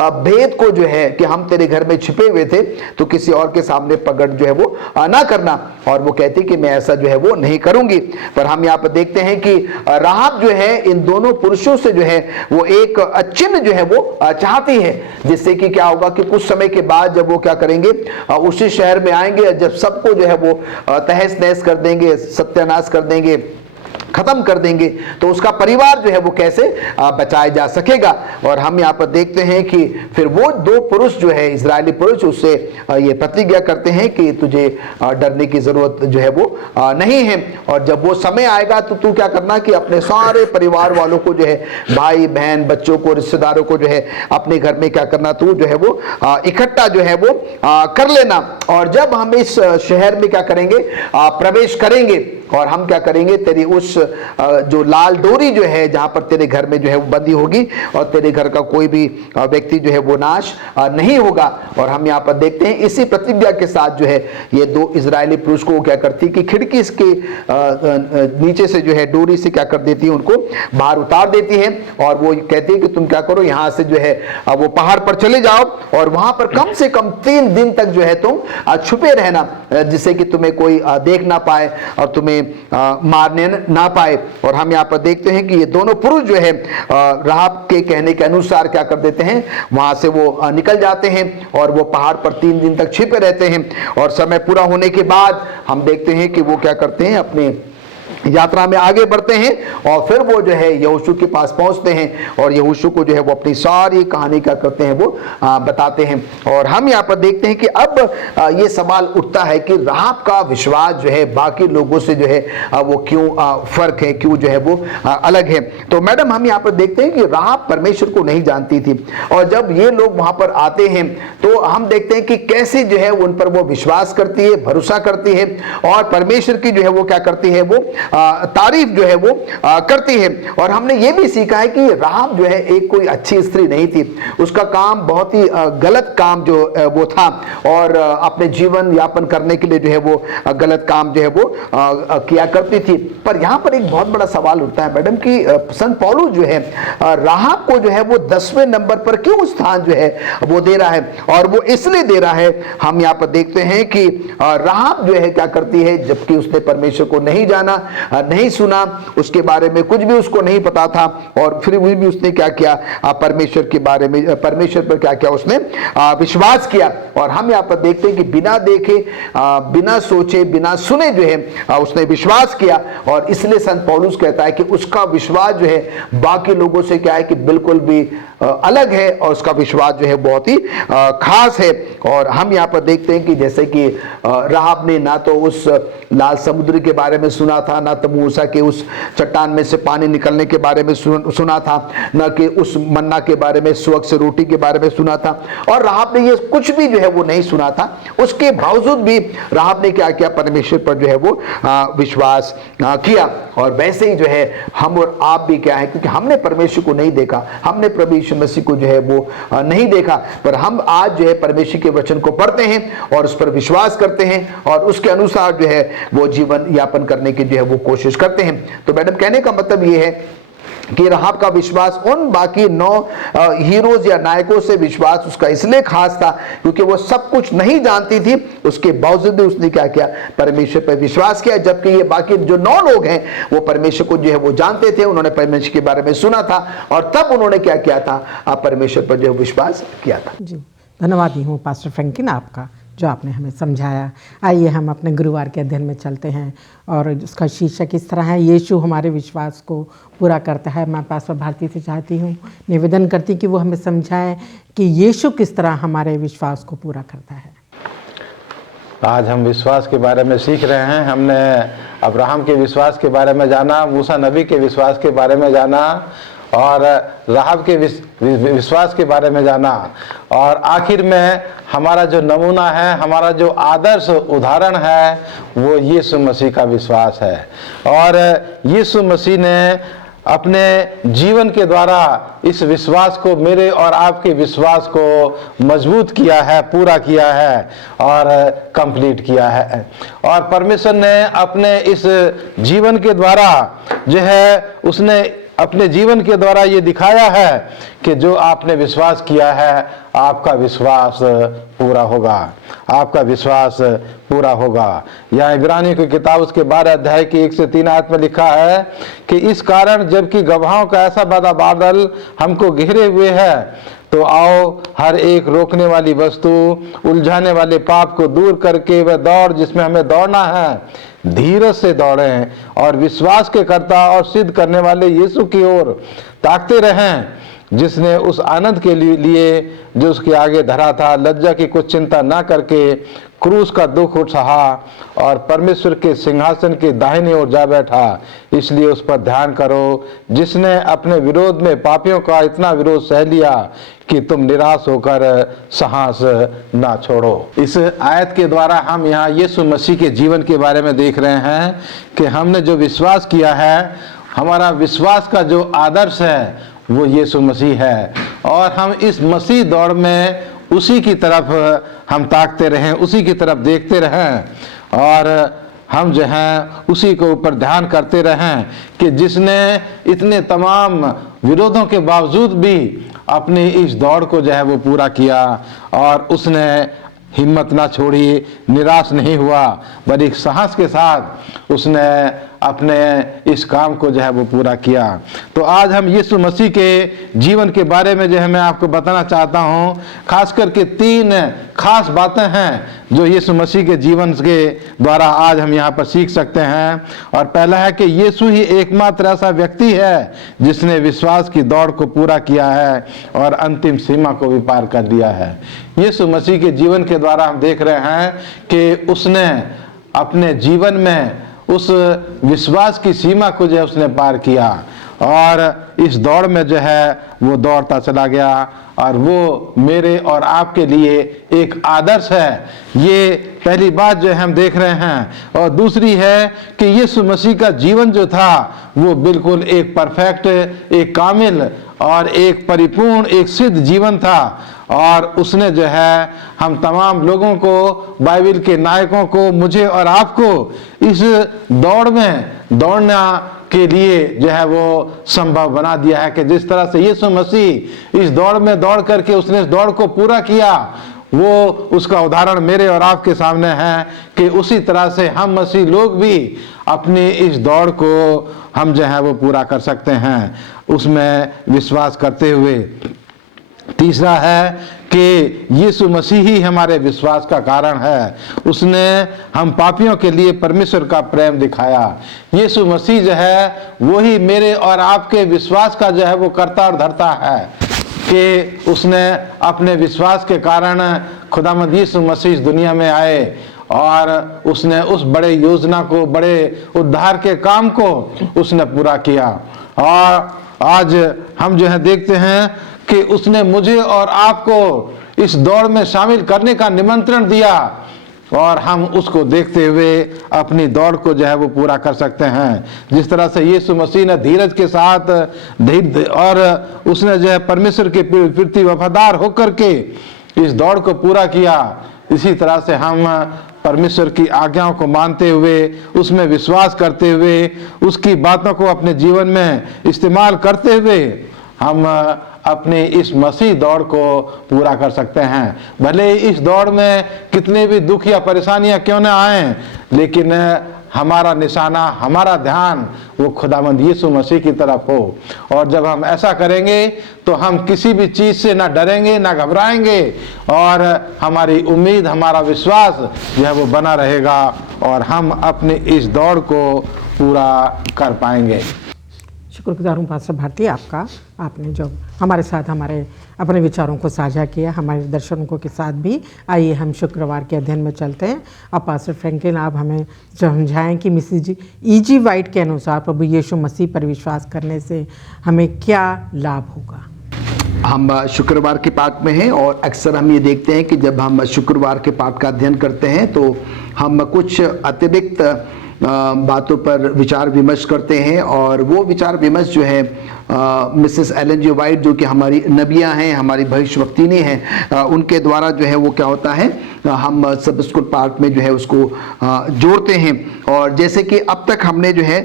भेद को जो है कि हम तेरे घर में छिपे हुए थे तो किसी और के सामने प्रकट जो है वो ना करना। और वो कहती कि मैं ऐसा जो है वो नहीं करूंगी। पर हम यहाँ पर देखते हैं कि राहाब जो है इन दोनों पुरुषों से जो है वो एक चिन्ह जो है वो चाहती है, जिससे कि क्या होगा कि कुछ समय के बाद जब वो क्या करेंगे, उसी शहर में आएंगे, जब सबको जो है वो तहस नहस कर देंगे, सत्यानाश कर देंगे, खत्म कर देंगे, तो उसका परिवार जो है वो कैसे बचाया जा सकेगा। और हम यहाँ पर देखते हैं कि फिर वो 2 पुरुष जो है इजरायली पुरुष उससे ये प्रतिज्ञा करते हैं कि तुझे डरने की जरूरत जो है वो नहीं है। और जब वो समय आएगा तो तू क्या करना कि अपने सारे परिवार वालों को जो है, भाई बहन बच्चों को, रिश्तेदारों को जो है अपने घर में क्या करना, तू जो है वो इकट्ठा जो है वो कर लेना। और जब हम इस शहर में क्या करेंगे, प्रवेश करेंगे और हम क्या करेंगे, तेरी उस जो लाल डोरी जो है जहां पर तेरे घर में जो है वो बंधी होगी और तेरे घर का कोई भी व्यक्ति जो है वो नाश नहीं होगा। और हम यहाँ पर देखते हैं इसी प्रतिज्ञा के साथ जो है ये 2 इजरायली पुरुष को क्या करती कि खिड़की के नीचे से जो है डोरी से क्या कर देती है, उनको बाहर उतार देती है। और वो कहती है कि तुम क्या करो, यहाँ से जो है वो पहाड़ पर चले जाओ और वहां पर कम से कम 3 दिन तक जो है तुम छुपे रहना, जिससे कि तुम्हें कोई देख ना पाए और तुम्हें मारने ना पाए। और हम यहाँ पर देखते हैं कि ये दोनों पुरुष जो है राहाब के कहने के अनुसार क्या कर देते हैं, वहां से वो निकल जाते हैं और वो पहाड़ पर 3 दिन तक छिपे रहते हैं। और समय पूरा होने के बाद हम देखते हैं कि वो क्या करते हैं, अपने यात्रा में आगे बढ़ते हैं और फिर वो जो है यहोशू के पास पहुंचते हैं और यहोशू को जो है वो अपनी सारी कहानी क्या करते हैं, वो बताते हैं। और हम यहाँ पर देखते हैं कि अब ये सवाल उठता है कि राहाब का विश्वास जो है बाकी लोगों से जो है वो क्यों फर्क है, क्यों जो है वो अलग है। तो मैडम हम यहाँ पर देखते हैं कि राहाब परमेश्वर को नहीं जानती थी और जब ये लोग वहां पर आते हैं तो हम देखते हैं कि कैसे जो है उन पर वो विश्वास करती है, भरोसा करती है और परमेश्वर की जो है वो क्या करती है, वो तारीफ जो है वो करती है। और हमने ये भी सीखा है कि राहाब जो है एक कोई अच्छी स्त्री नहीं थी, उसका काम बहुत ही गलत काम जो वो था, और अपने जीवन यापन करने के लिए जो है वो गलत काम जो है वो किया करती थी। पर यहाँ पर एक बहुत बड़ा सवाल उठता है मैडम कि संत पौलुस जो है राहाब को जो है वो 10वें नंबर पर क्यों स्थान जो है वो दे रहा है, और वो इसलिए दे रहा है। हम यहाँ पर देखते हैं कि राहाब जो है क्या करती है, जबकि उसने परमेश्वर को नहीं जाना, नहीं सुना, उसके बारे में कुछ भी उसको नहीं पता था, और फिर भी उसने क्या किया, परमेश्वर के बारे में, परमेश्वर पर क्या किया, उसने विश्वास किया। और हम यहाँ पर देखते हैं कि बिना देखे, बिना सोचे, बिना सुने जो है उसने विश्वास किया, और इसलिए संत पौलुस कहता है कि उसका विश्वास जो है बाकी लोगों से क्या है कि बिल्कुल भी अलग है, और उसका विश्वास जो है बहुत ही खास है। और हम यहाँ पर देखते हैं कि जैसे कि राहाब ने ना तो उस लाल समुद्र के बारे में सुना था, ना तो मूसा के उस चट्टान में से पानी निकलने के बारे में सुना था, ना कि उस मन्ना के बारे में, स्वर्ग से रोटी के बारे में सुना था, और राहाब ने ये कुछ भी जो है वो नहीं सुना था। उसके बावजूद भी राहाब ने क्या किया, परमेश्वर पर जो है वो विश्वास किया। और वैसे ही जो है हम और आप भी क्या है, क्योंकि हमने परमेश्वर को नहीं देखा, हमने प्रभु यीशु मसीह को जो है वो नहीं देखा, पर हम आज जो है परमेश्वर के वचन को पढ़ते हैं और उस पर विश्वास करते हैं, और उसके अनुसार जो है वो जीवन यापन करने की जो है वो कोशिश करते हैं। तो मैडम कहने का मतलब ये है कि राहाब का विश्वास उन बाकी 9 हीरोज या नायकों से विश्वास उसका इसलिए खास था क्योंकि वो सब कुछ नहीं जानती थी, उसके बावजूद उसने क्या किया, परमेश्वर पर विश्वास किया। जबकि ये बाकी जो 9 लोग हैं वो परमेश्वर को जो है वो जानते थे, उन्होंने परमेश्वर के बारे में सुना था, और तब उन्होंने क्या किया था, परमेश्वर पर जो विश्वास किया था। जी, धन्यवाद हूँ पास्टर फ्रैंकलिन आपका, जो आपने हमें समझाया। आइए हम अपने गुरुवार के अध्ययन में चलते हैं, और उसका शीर्षक इस तरह है, यीशु हमारे विश्वास को पूरा करता है। मैं पास्टर भारती से चाहती हूँ, निवेदन करती कि वो हमें समझाएं कि यीशु किस तरह हमारे विश्वास को पूरा करता है। आज हम विश्वास के बारे में सीख रहे हैं। हमने अब्राहम के विश्वास के बारे में जाना, मूसा नबी के विश्वास के बारे में जाना, और राहाब के विश्वास के बारे में जाना, और आखिर में हमारा जो नमूना है, हमारा जो आदर्श उदाहरण है, वो यीशु मसीह का विश्वास है। और यीशु मसीह ने अपने जीवन के द्वारा इस विश्वास को, मेरे और आपके विश्वास को मजबूत किया है, पूरा किया है और कंप्लीट किया है। और परमेश्वर ने अपने इस जीवन के द्वारा जो है, उसने अपने जीवन के द्वारा ये दिखाया है कि जो आपने विश्वास किया है, आपका विश्वास पूरा होगा, आपका विश्वास पूरा होगा। यहाँ इब्रानियों की किताब उसके 12 अध्याय की 1 से 3 आयत में लिखा है कि इस कारण जबकि गवाहों का ऐसा बड़ा बादल हमको घेरे हुए है, तो आओ हर एक रोकने वाली वस्तु, उलझाने वाले पाप को दूर करके वह दौड़ जिसमें हमें दौड़ना है, धीरज से दौड़ें, और विश्वास के कर्ता और सिद्ध करने वाले यीशु की ओर ताकते रहें, जिसने उस आनंद के लिए जो उसके आगे धरा था, लज्जा की कुछ चिंता ना करके क्रूस का दुख सहा और परमेश्वर के सिंहासन के दाहिनी ओर जा बैठा। इसलिए उस पर ध्यान करो, जिसने अपने विरोध में पापियों का इतना विरोध सह लिया कि तुम निराश होकर साहस ना छोड़ो। इस आयत के द्वारा हम यहाँ यीशु मसीह के जीवन के बारे में देख रहे हैं कि हमने जो विश्वास किया है, हमारा विश्वास का जो आदर्श है वो यीशु मसीह है, और हम इस मसीह दौड़ में उसी की तरफ हम ताकते रहें, उसी की तरफ देखते रहें, और हम जो हैं उसी के ऊपर ध्यान करते रहें कि जिसने इतने तमाम विरोधों के बावजूद भी अपनी इस दौड़ को जो है वो पूरा किया, और उसने हिम्मत ना छोड़ी, निराश नहीं हुआ, बड़ी साहस के साथ उसने अपने इस काम को जो है वो पूरा किया। तो आज हम यीशु मसीह के जीवन के बारे में जो है मैं आपको बताना चाहता हूँ। खास करके 3 खास बातें हैं जो यीशु मसीह के जीवन के द्वारा आज हम यहाँ पर सीख सकते हैं। और पहला है कि यीशु ही एकमात्र ऐसा व्यक्ति है जिसने विश्वास की दौड़ को पूरा किया है और अंतिम सीमा को भी पार कर दिया है। यीशु मसीह के जीवन के द्वारा हम देख रहे हैं कि उसने अपने जीवन में उस विश्वास की सीमा को जो है उसने पार किया, और इस दौड़ में जो है वो दौड़ता चला गया और वो मेरे और आपके लिए एक आदर्श है। ये पहली बात जो हम देख रहे हैं। और दूसरी है कि यीशु मसीह का जीवन जो था वो बिल्कुल एक परफेक्ट, एक कामिल और एक परिपूर्ण, एक सिद्ध जीवन था। और उसने जो है हम तमाम लोगों को, बाइबल के नायकों को, मुझे और आपको इस दौड़ में दौड़ना के लिए जो है वो संभव बना दिया है कि जिस तरह से यीशु मसीह इस दौड़ में दौड़ करके उसने इस दौड़ को पूरा किया, वो उसका उदाहरण मेरे और आपके सामने है कि उसी तरह से हम मसीह लोग भी अपनी इस दौड़ को हम जो है वो पूरा कर सकते हैं, उसमें विश्वास करते हुए। तीसरा है कि यीशु मसीह ही हमारे विश्वास का कारण है। उसने हम पापियों के लिए परमेश्वर का प्रेम दिखाया। यीशु मसीह जो है वही मेरे और आपके विश्वास का जो है वो करता और धरता है कि उसने अपने विश्वास के कारण खुदावंद यीशु मसीह इस दुनिया में आए और उसने उस बड़े योजना को, बड़े उद्धार के काम को उसने पूरा किया। और आज हम जो है देखते हैं कि उसने मुझे और आपको इस दौड़ में शामिल करने का निमंत्रण दिया और हम उसको देखते हुए अपनी दौड़ को जो है वो पूरा कर सकते हैं। जिस तरह से यीशु मसीह ने धीरज के साथ और उसने जो है परमेश्वर के प्रति वफादार होकर के इस दौड़ को पूरा किया, इसी तरह से हम परमेश्वर की आज्ञाओं को मानते हुए, उसमें विश्वास करते हुए, उसकी बातों को अपने जीवन में इस्तेमाल करते हुए हम अपनी इस मसीह दौड़ को पूरा कर सकते हैं। भले इस दौड़ में कितने भी दुख या परेशानियां क्यों ना आए, लेकिन हमारा निशाना, हमारा ध्यान वो खुदावंद यीशु मसीह की तरफ हो। और जब हम ऐसा करेंगे तो हम किसी भी चीज़ से ना डरेंगे, ना घबराएंगे और हमारी उम्मीद, हमारा विश्वास जो है वो बना रहेगा और हम अपनी इस दौड़ को पूरा कर पाएंगे। शुक्रगुजार हूँ पास्टर भारती आपका, आपने जो हमारे साथ हमारे अपने विचारों को साझा किया, हमारे दर्शकों के साथ भी। आइए हम शुक्रवार के अध्ययन में चलते हैं। अब पास्टर फ्रैंकलिन आप हमें समझाएं कि मिसेज E.G. वाइट के अनुसार प्रभु यीशु मसीह पर विश्वास करने से हमें क्या लाभ होगा। हम शुक्रवार के पाठ में हैं और अक्सर हम ये देखते हैं कि जब हम शुक्रवार के पाठ का अध्ययन करते हैं तो हम कुछ अतिरिक्त बातों पर विचार विमर्श करते हैं। और वो विचार विमर्श जो है मिसेस एलन जी वाइट, जो कि हमारी नबियाँ हैं, हमारी भविष्यवक्तिनी हैं, उनके द्वारा जो है वो क्या होता है, हम सब स्कूल पाठ में जो है उसको जोड़ते हैं। और जैसे कि अब तक हमने जो है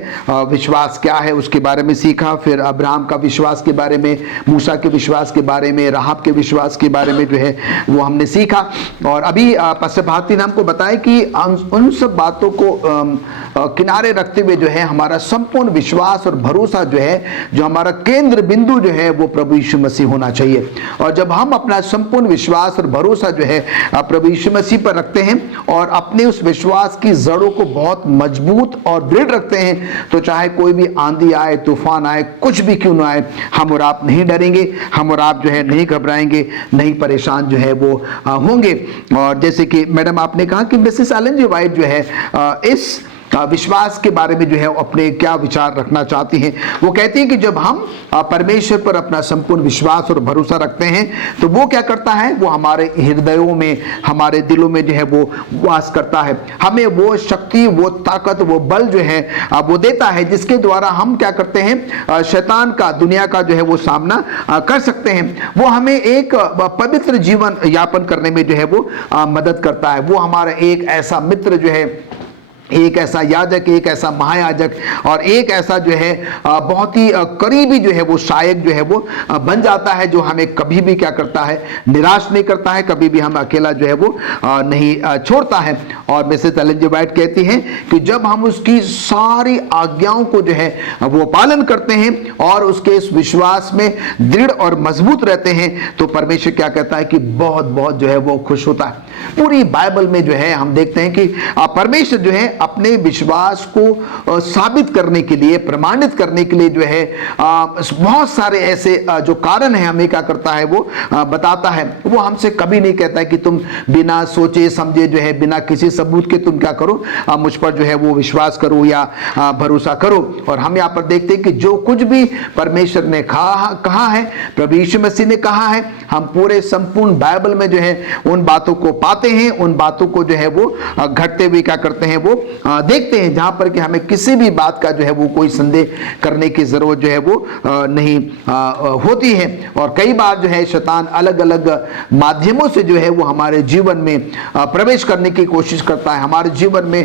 विश्वास क्या है उसके बारे में सीखा, फिर अब्राहम का विश्वास के बारे में, मूसा के विश्वास के बारे में, राहब के विश्वास के बारे में जो है वो हमने सीखा। और अभी पास्टर भारती ने हमको बताया कि उन सब बातों को किनारे रखते हुए जो है हमारा संपूर्ण विश्वास और भरोसा जो है, जो हमारा केंद्र बिंदु जो है वो प्रभु यीशु मसीह होना चाहिए। और जब हम अपना संपूर्ण विश्वास और भरोसा जो है प्रभु यीशु मसीह पर रखते हैं और अपने उस विश्वास की जड़ों को बहुत मजबूत और दृढ़ रखते हैं, तो चाहे कोई भी आंधी आए, तूफान आए, कुछ भी क्यों ना आए, हम और आप नहीं डरेंगे, हम और आप जो है नहीं घबराएंगे, नहीं परेशान जो है वो होंगे। और जैसे कि मैडम आपने कहा कि मिसेस एलन जी वाइट जो है इस विश्वास के बारे में जो है अपने क्या विचार रखना चाहती हैं। वो कहती हैं कि जब हम परमेश्वर पर अपना संपूर्ण विश्वास और भरोसा रखते हैं तो वो क्या करता है, वो हमारे हृदयों में, हमारे दिलों में जो है वो वास करता है। हमें वो शक्ति, वो ताकत, वो बल जो है वो देता है जिसके द्वारा हम क्या करते हैं, शैतान का, दुनिया का जो है वो सामना कर सकते हैं। वो हमें एक पवित्र जीवन यापन करने में जो है वो मदद करता है। वो हमारा एक ऐसा मित्र जो है, एक ऐसा याजक, एक ऐसा महायाजक और एक ऐसा जो है बहुत ही करीबी जो है वो शायक जो है वो बन जाता है, जो हमें कभी भी क्या करता है, निराश नहीं करता है, कभी भी हम अकेला जो है वो नहीं छोड़ता है। और मिसेस एलन जी वाइट कहती हैं कि जब हम उसकी सारी आज्ञाओं को जो है वो पालन करते हैं और उसके इस विश्वास में दृढ़ और मजबूत रहते हैं, तो परमेश्वर क्या कहता है कि बहुत बहुत जो है वो खुश होता है। पूरी बाइबल में जो है हम देखते हैं कि परमेश्वर जो है अपने विश्वास को साबित करने के लिए, प्रमाणित करने के लिए जो है बहुत सारे ऐसे जो कारण है हमें क्या करता है वो बताता है। वो हमसे कभी नहीं कहता है कि तुम बिना सोचे समझे जो है, बिना किसी सबूत के तुम क्या करो, मुझ पर जो है वो विश्वास करो या भरोसा करो। और हम यहाँ पर देखते हैं कि जो कुछ भी परमेश्वर ने कहा है, प्रभु यीशु मसीह ने कहा है, हम पूरे संपूर्ण बाइबल में जो है उन बातों को पाते हैं, उन बातों को जो है वो घटते हुए क्या करते हैं वो देखते हैं, जहां पर कि हमें किसी भी बात का जो है वो कोई संदेह करने की जरूरत जो है वो नहीं होती है। और कई बार जो है शैतान अलग अलग माध्यमों से जो है वो हमारे जीवन में प्रवेश करने की कोशिश करता है, हमारे जीवन में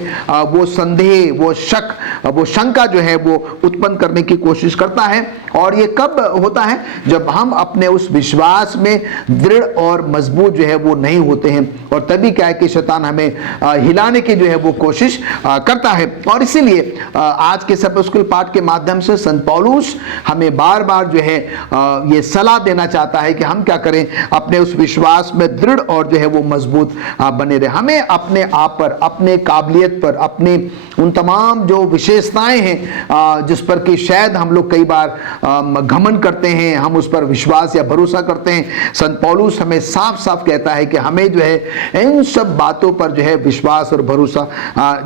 वो संदेह, वो शक, वो शंका जो है वो उत्पन्न करने की कोशिश करता है। और ये कब होता है? जब हम अपने उस विश्वास में दृढ़ और मजबूत जो है वो नहीं होते हैं, और तभी क्या है कि शैतान हमें हिलाने की जो है वो कोशिश करता है। और इसीलिए आज के सब स्कूल पाठ के माध्यम से संत पौलुस हमें बार बार जो है ये सलाह देना चाहता है कि हम क्या करें, अपने उस विश्वास में दृढ़ और जो है वो मजबूत बने रहे। हमें अपने आप पर, अपने काबिलियत पर, अपने उन तमाम जो विशेषताएं हैं जिस पर कि शायद हम लोग कई बार घमंड करते हैं, हम उस पर विश्वास या भरोसा करते हैं, संत पौलुस हमें साफ साफ कहता है कि हमें जो है इन सब बातों पर जो है विश्वास और भरोसा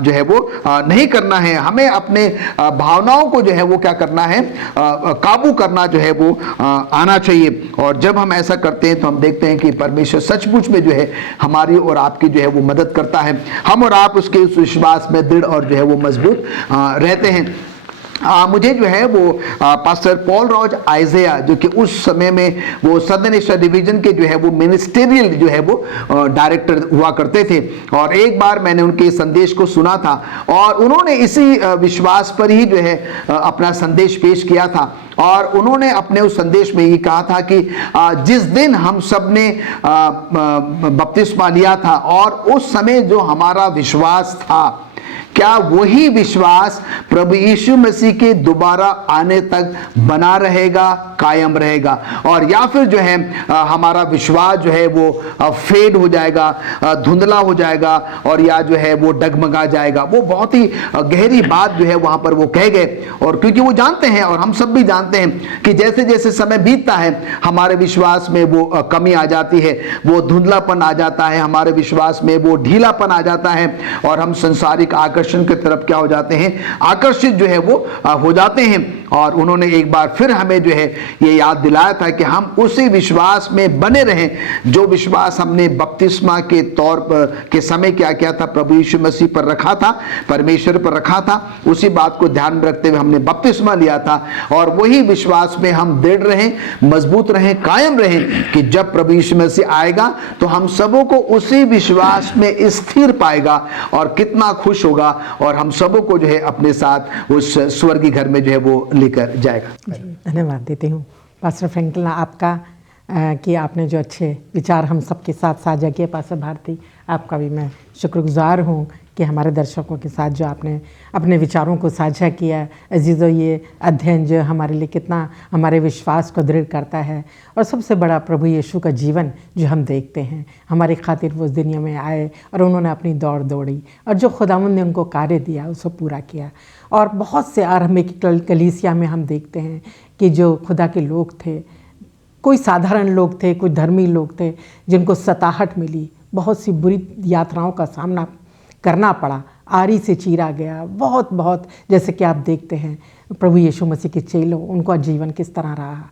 जो है वो नहीं करना है। हमें अपने भावनाओं को जो है वो क्या करना है, काबू करना जो है वो आना चाहिए। और जब हम ऐसा करते हैं तो हम देखते हैं कि परमेश्वर सचमुच में जो है हमारी और आपकी जो है वो मदद करता है। हम और आप उसके उस विश्वास में दृढ़ और जो है वो मजबूत रहते हैं। मुझे जो है वो पास्टर पॉल रॉज आइज़ेया, जो कि उस समय में वो सदर्न एशिया डिवीजन के जो है वो मिनिस्टेरियल जो है वो डायरेक्टर हुआ करते थे, और एक बार मैंने उनके संदेश को सुना था और उन्होंने इसी विश्वास पर ही जो है अपना संदेश पेश किया था। और उन्होंने अपने उस संदेश में ये कहा था कि जिस दिन हम सब ने बपतिस्मा लिया था और उस समय जो हमारा विश्वास था, क्या वही विश्वास प्रभु यीशु मसीह के दोबारा आने तक बना रहेगा, कायम रहेगा, और या फिर जो है हमारा विश्वास जो है वो फेड हो जाएगा, धुंधला हो जाएगा, और या जो है वो डगमगा जाएगा। वो बहुत ही गहरी बात जो है वहां पर वो कह गए। और क्योंकि वो जानते हैं और हम सब भी जानते हैं कि जैसे जैसे समय बीतता है हमारे विश्वास में वो कमी आ जाती है, वो धुंधलापन आ जाता है, हमारे विश्वास में वो ढीलापन आ जाता है, और हम संसारिक आकर्षण की तरफ क्या हो जाते हैं, आकर्षित जो है वो हो जाते हैं। और उन्होंने एक बार फिर हमें जो है ये याद दिलाया था कि हम उसी विश्वास में बने रहें जो विश्वास हमने बपतिस्मा के तौर पर के समय क्या किया था, प्रभु यीशु मसीह पर रखा था, परमेश्वर पर रखा था। उसी बात को ध्यान में रखते हुए हमने बपतिस्मा लिया था, और वही विश्वास में हम दृढ़ रहें, मजबूत रहें, कायम रहें कि जब प्रभु यीशु मसीह आएगा तो हम सबों को उसी विश्वास में स्थिर पाएगा और कितना खुश होगा, और हम सबों को जो है अपने साथ उस स्वर्गीय घर में जो है वो लेकर जाएगा। धन्यवाद देती हूँ पास्टर फ्रैंकलिन आपका कि आपने जो अच्छे विचार हम सबके साथ साझा किए। पास्टर भारती, आपका भी मैं शुक्रगुजार हूँ कि हमारे दर्शकों के साथ जो आपने अपने विचारों को साझा किया। अजीज़ों, ये अध्ययन जो हमारे लिए कितना हमारे विश्वास को दृढ़ करता है, और सबसे बड़ा प्रभु यीशु का जीवन जो हम देखते हैं, हमारे खातिर वो उस दुनिया में आए और उन्होंने अपनी दौड़ दौड़ी, और जो खुदावंद ने उनको कार्य दिया उसको पूरा किया। और बहुत से आरंभिक कलीसिया में हम देखते हैं कि जो खुदा के लोग थे, कोई साधारण लोग थे, कुछ धर्मी लोग थे, जिनको सताहट मिली, बहुत सी बुरी यात्राओं का सामना करना पड़ा, आरी से चीरा गया, बहुत बहुत, जैसे कि आप देखते हैं प्रभु यीशु मसीह के चेलों, उनका जीवन किस तरह रहा,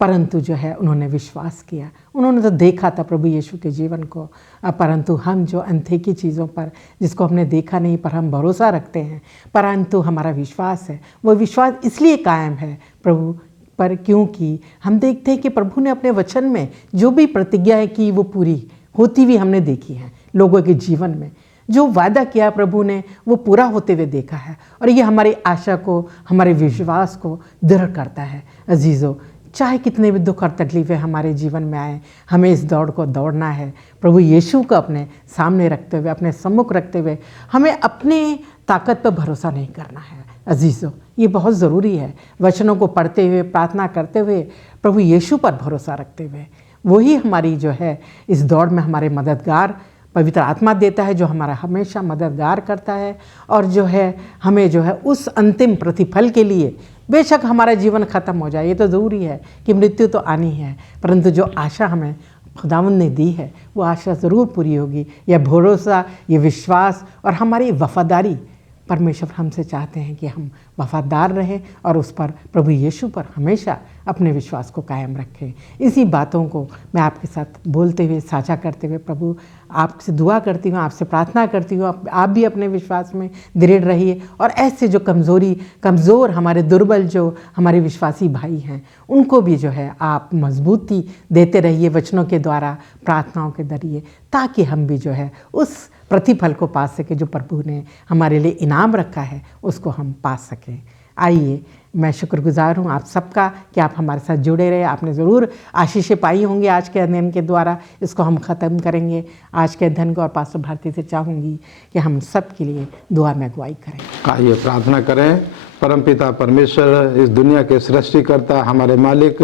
परंतु जो है उन्होंने विश्वास किया। उन्होंने तो देखा था प्रभु यीशु के जीवन को, परंतु हम जो अनदेखी चीज़ों पर, जिसको हमने देखा नहीं पर हम भरोसा रखते हैं, परंतु हमारा विश्वास है, वो विश्वास इसलिए कायम है प्रभु पर क्योंकि हम देखते हैं कि प्रभु ने अपने वचन में जो भी प्रतिज्ञाएं की वो पूरी होती हुई हमने देखी है। लोगों के जीवन में जो वादा किया प्रभु ने वो पूरा होते हुए देखा है, और ये हमारी आशा को, हमारे विश्वास को दृढ़ करता है। अजीज़ों, चाहे कितने भी दुख और तकलीफ़ें हमारे जीवन में आए, हमें इस दौड़ को दौड़ना है प्रभु यीशु को अपने सामने रखते हुए, अपने सम्मुख रखते हुए। हमें अपने ताकत पर भरोसा नहीं करना है। अजीज़ों, ये बहुत ज़रूरी है। वचनों को पढ़ते हुए, प्रार्थना करते हुए, प्रभु यीशु पर भरोसा रखते हुए, वही हमारी जो है इस दौड़ में हमारे मददगार पवित्र आत्मा देता है जो हमारा हमेशा मददगार करता है और जो है हमें जो है उस अंतिम प्रतिफल के लिए, बेशक हमारा जीवन ख़त्म हो जाए, ये तो ज़रूरी है कि मृत्यु तो आनी है, परंतु जो आशा हमें खुदावंद ने दी है वो आशा ज़रूर पूरी होगी। यह भरोसा, ये विश्वास और हमारी वफ़ादारी, परमेश्वर हमसे चाहते हैं कि हम वफ़ादार रहें और उस पर, प्रभु यीशु पर हमेशा अपने विश्वास को कायम रखें। इसी बातों को मैं आपके साथ बोलते हुए, साझा करते हुए प्रभु आपसे दुआ करती हूँ, आपसे प्रार्थना करती हूँ, आप भी अपने विश्वास में दृढ़ रहिए और ऐसे जो कमज़ोर हमारे दुर्बल जो हमारे विश्वासी भाई हैं उनको भी जो है आप मजबूती देते रहिए वचनों के द्वारा, प्रार्थनाओं के जरिए, ताकि हम भी जो है उस प्रतिफल को पा सके जो प्रभु ने हमारे लिए इनाम रखा है, उसको हम पा सकें। आइए, मैं शुक्रगुजार हूँ आप सबका कि आप हमारे साथ जुड़े रहे। आपने ज़रूर आशीषें पाई होंगी आज के अध्ययन के द्वारा। इसको हम ख़त्म करेंगे आज के अध्ययन को, और पास्टर भारती से चाहूँगी कि हम सब के लिए दुआ में अगुवाई करें। आइए प्रार्थना करें। परमपिता परमेश्वर, इस दुनिया के सृष्टिकर्ता, हमारे मालिक,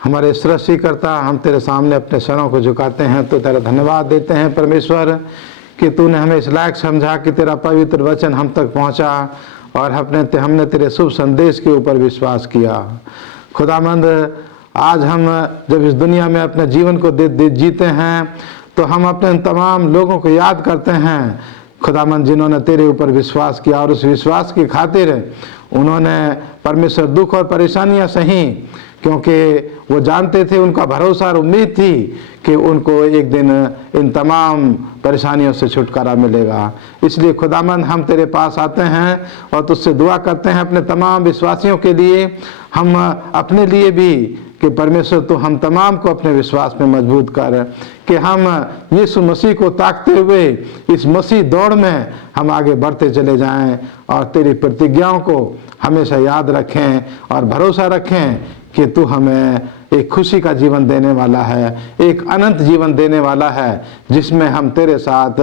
हमारे सृष्टिकर्ता, हम तेरे सामने अपने सरों को झुकाते हैं तो तेरा धन्यवाद देते हैं परमेश्वर कि तूने हमें इस लायक समझा कि तेरा पवित्र वचन हम तक पहुंचा और हमने तेरे शुभ संदेश के ऊपर विश्वास किया। खुदामंद, आज हम जब इस दुनिया में अपने जीवन को जीते हैं तो हम अपने तमाम लोगों को याद करते हैं खुदामंद जिन्होंने तेरे ऊपर विश्वास किया और उस विश्वास की खातिर उन्होंने परमेश्वर दुख और परेशानियां सही, क्योंकि वो जानते थे, उनका भरोसा और उम्मीद थी कि उनको एक दिन इन तमाम परेशानियों से छुटकारा मिलेगा। इसलिए खुदामंद हम तेरे पास आते हैं और तुझसे दुआ करते हैं अपने तमाम विश्वासियों के लिए, हम अपने लिए भी, कि परमेश्वर तो हम तमाम को अपने विश्वास में मजबूत कर, कि हम यीशु मसीह को ताकते हुए इस मसीह दौड़ में हम आगे बढ़ते चले जाएं और तेरी प्रतिज्ञाओं को हमेशा याद रखें और भरोसा रखें कि तू हमें एक खुशी का जीवन देने वाला है, एक अनंत जीवन देने वाला है, जिसमें हम तेरे साथ,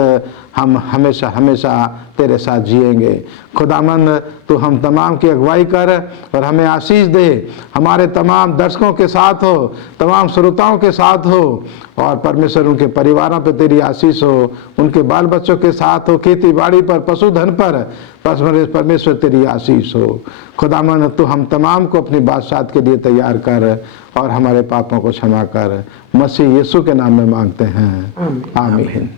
हम हमेशा हमेशा तेरे साथ जिएंगे। खुदामंद, तू हम तमाम की अगुवाई कर और हमें आशीष दे, हमारे तमाम दर्शकों के साथ हो, तमाम श्रोताओं के साथ हो, और परमेश्वर उनके परिवारों पर तेरी आशीष हो, उनके बाल बच्चों के साथ हो, खेती बाड़ी पर, पशुधन पर परमेश्वर तेरी आशीष हो। खुदामंद, तू हम तमाम को अपनी बादशाहत के लिए तैयार कर और हमारे पापों को क्षमा कर। मसीह यीशु के नाम में मांगते हैं, आमीन।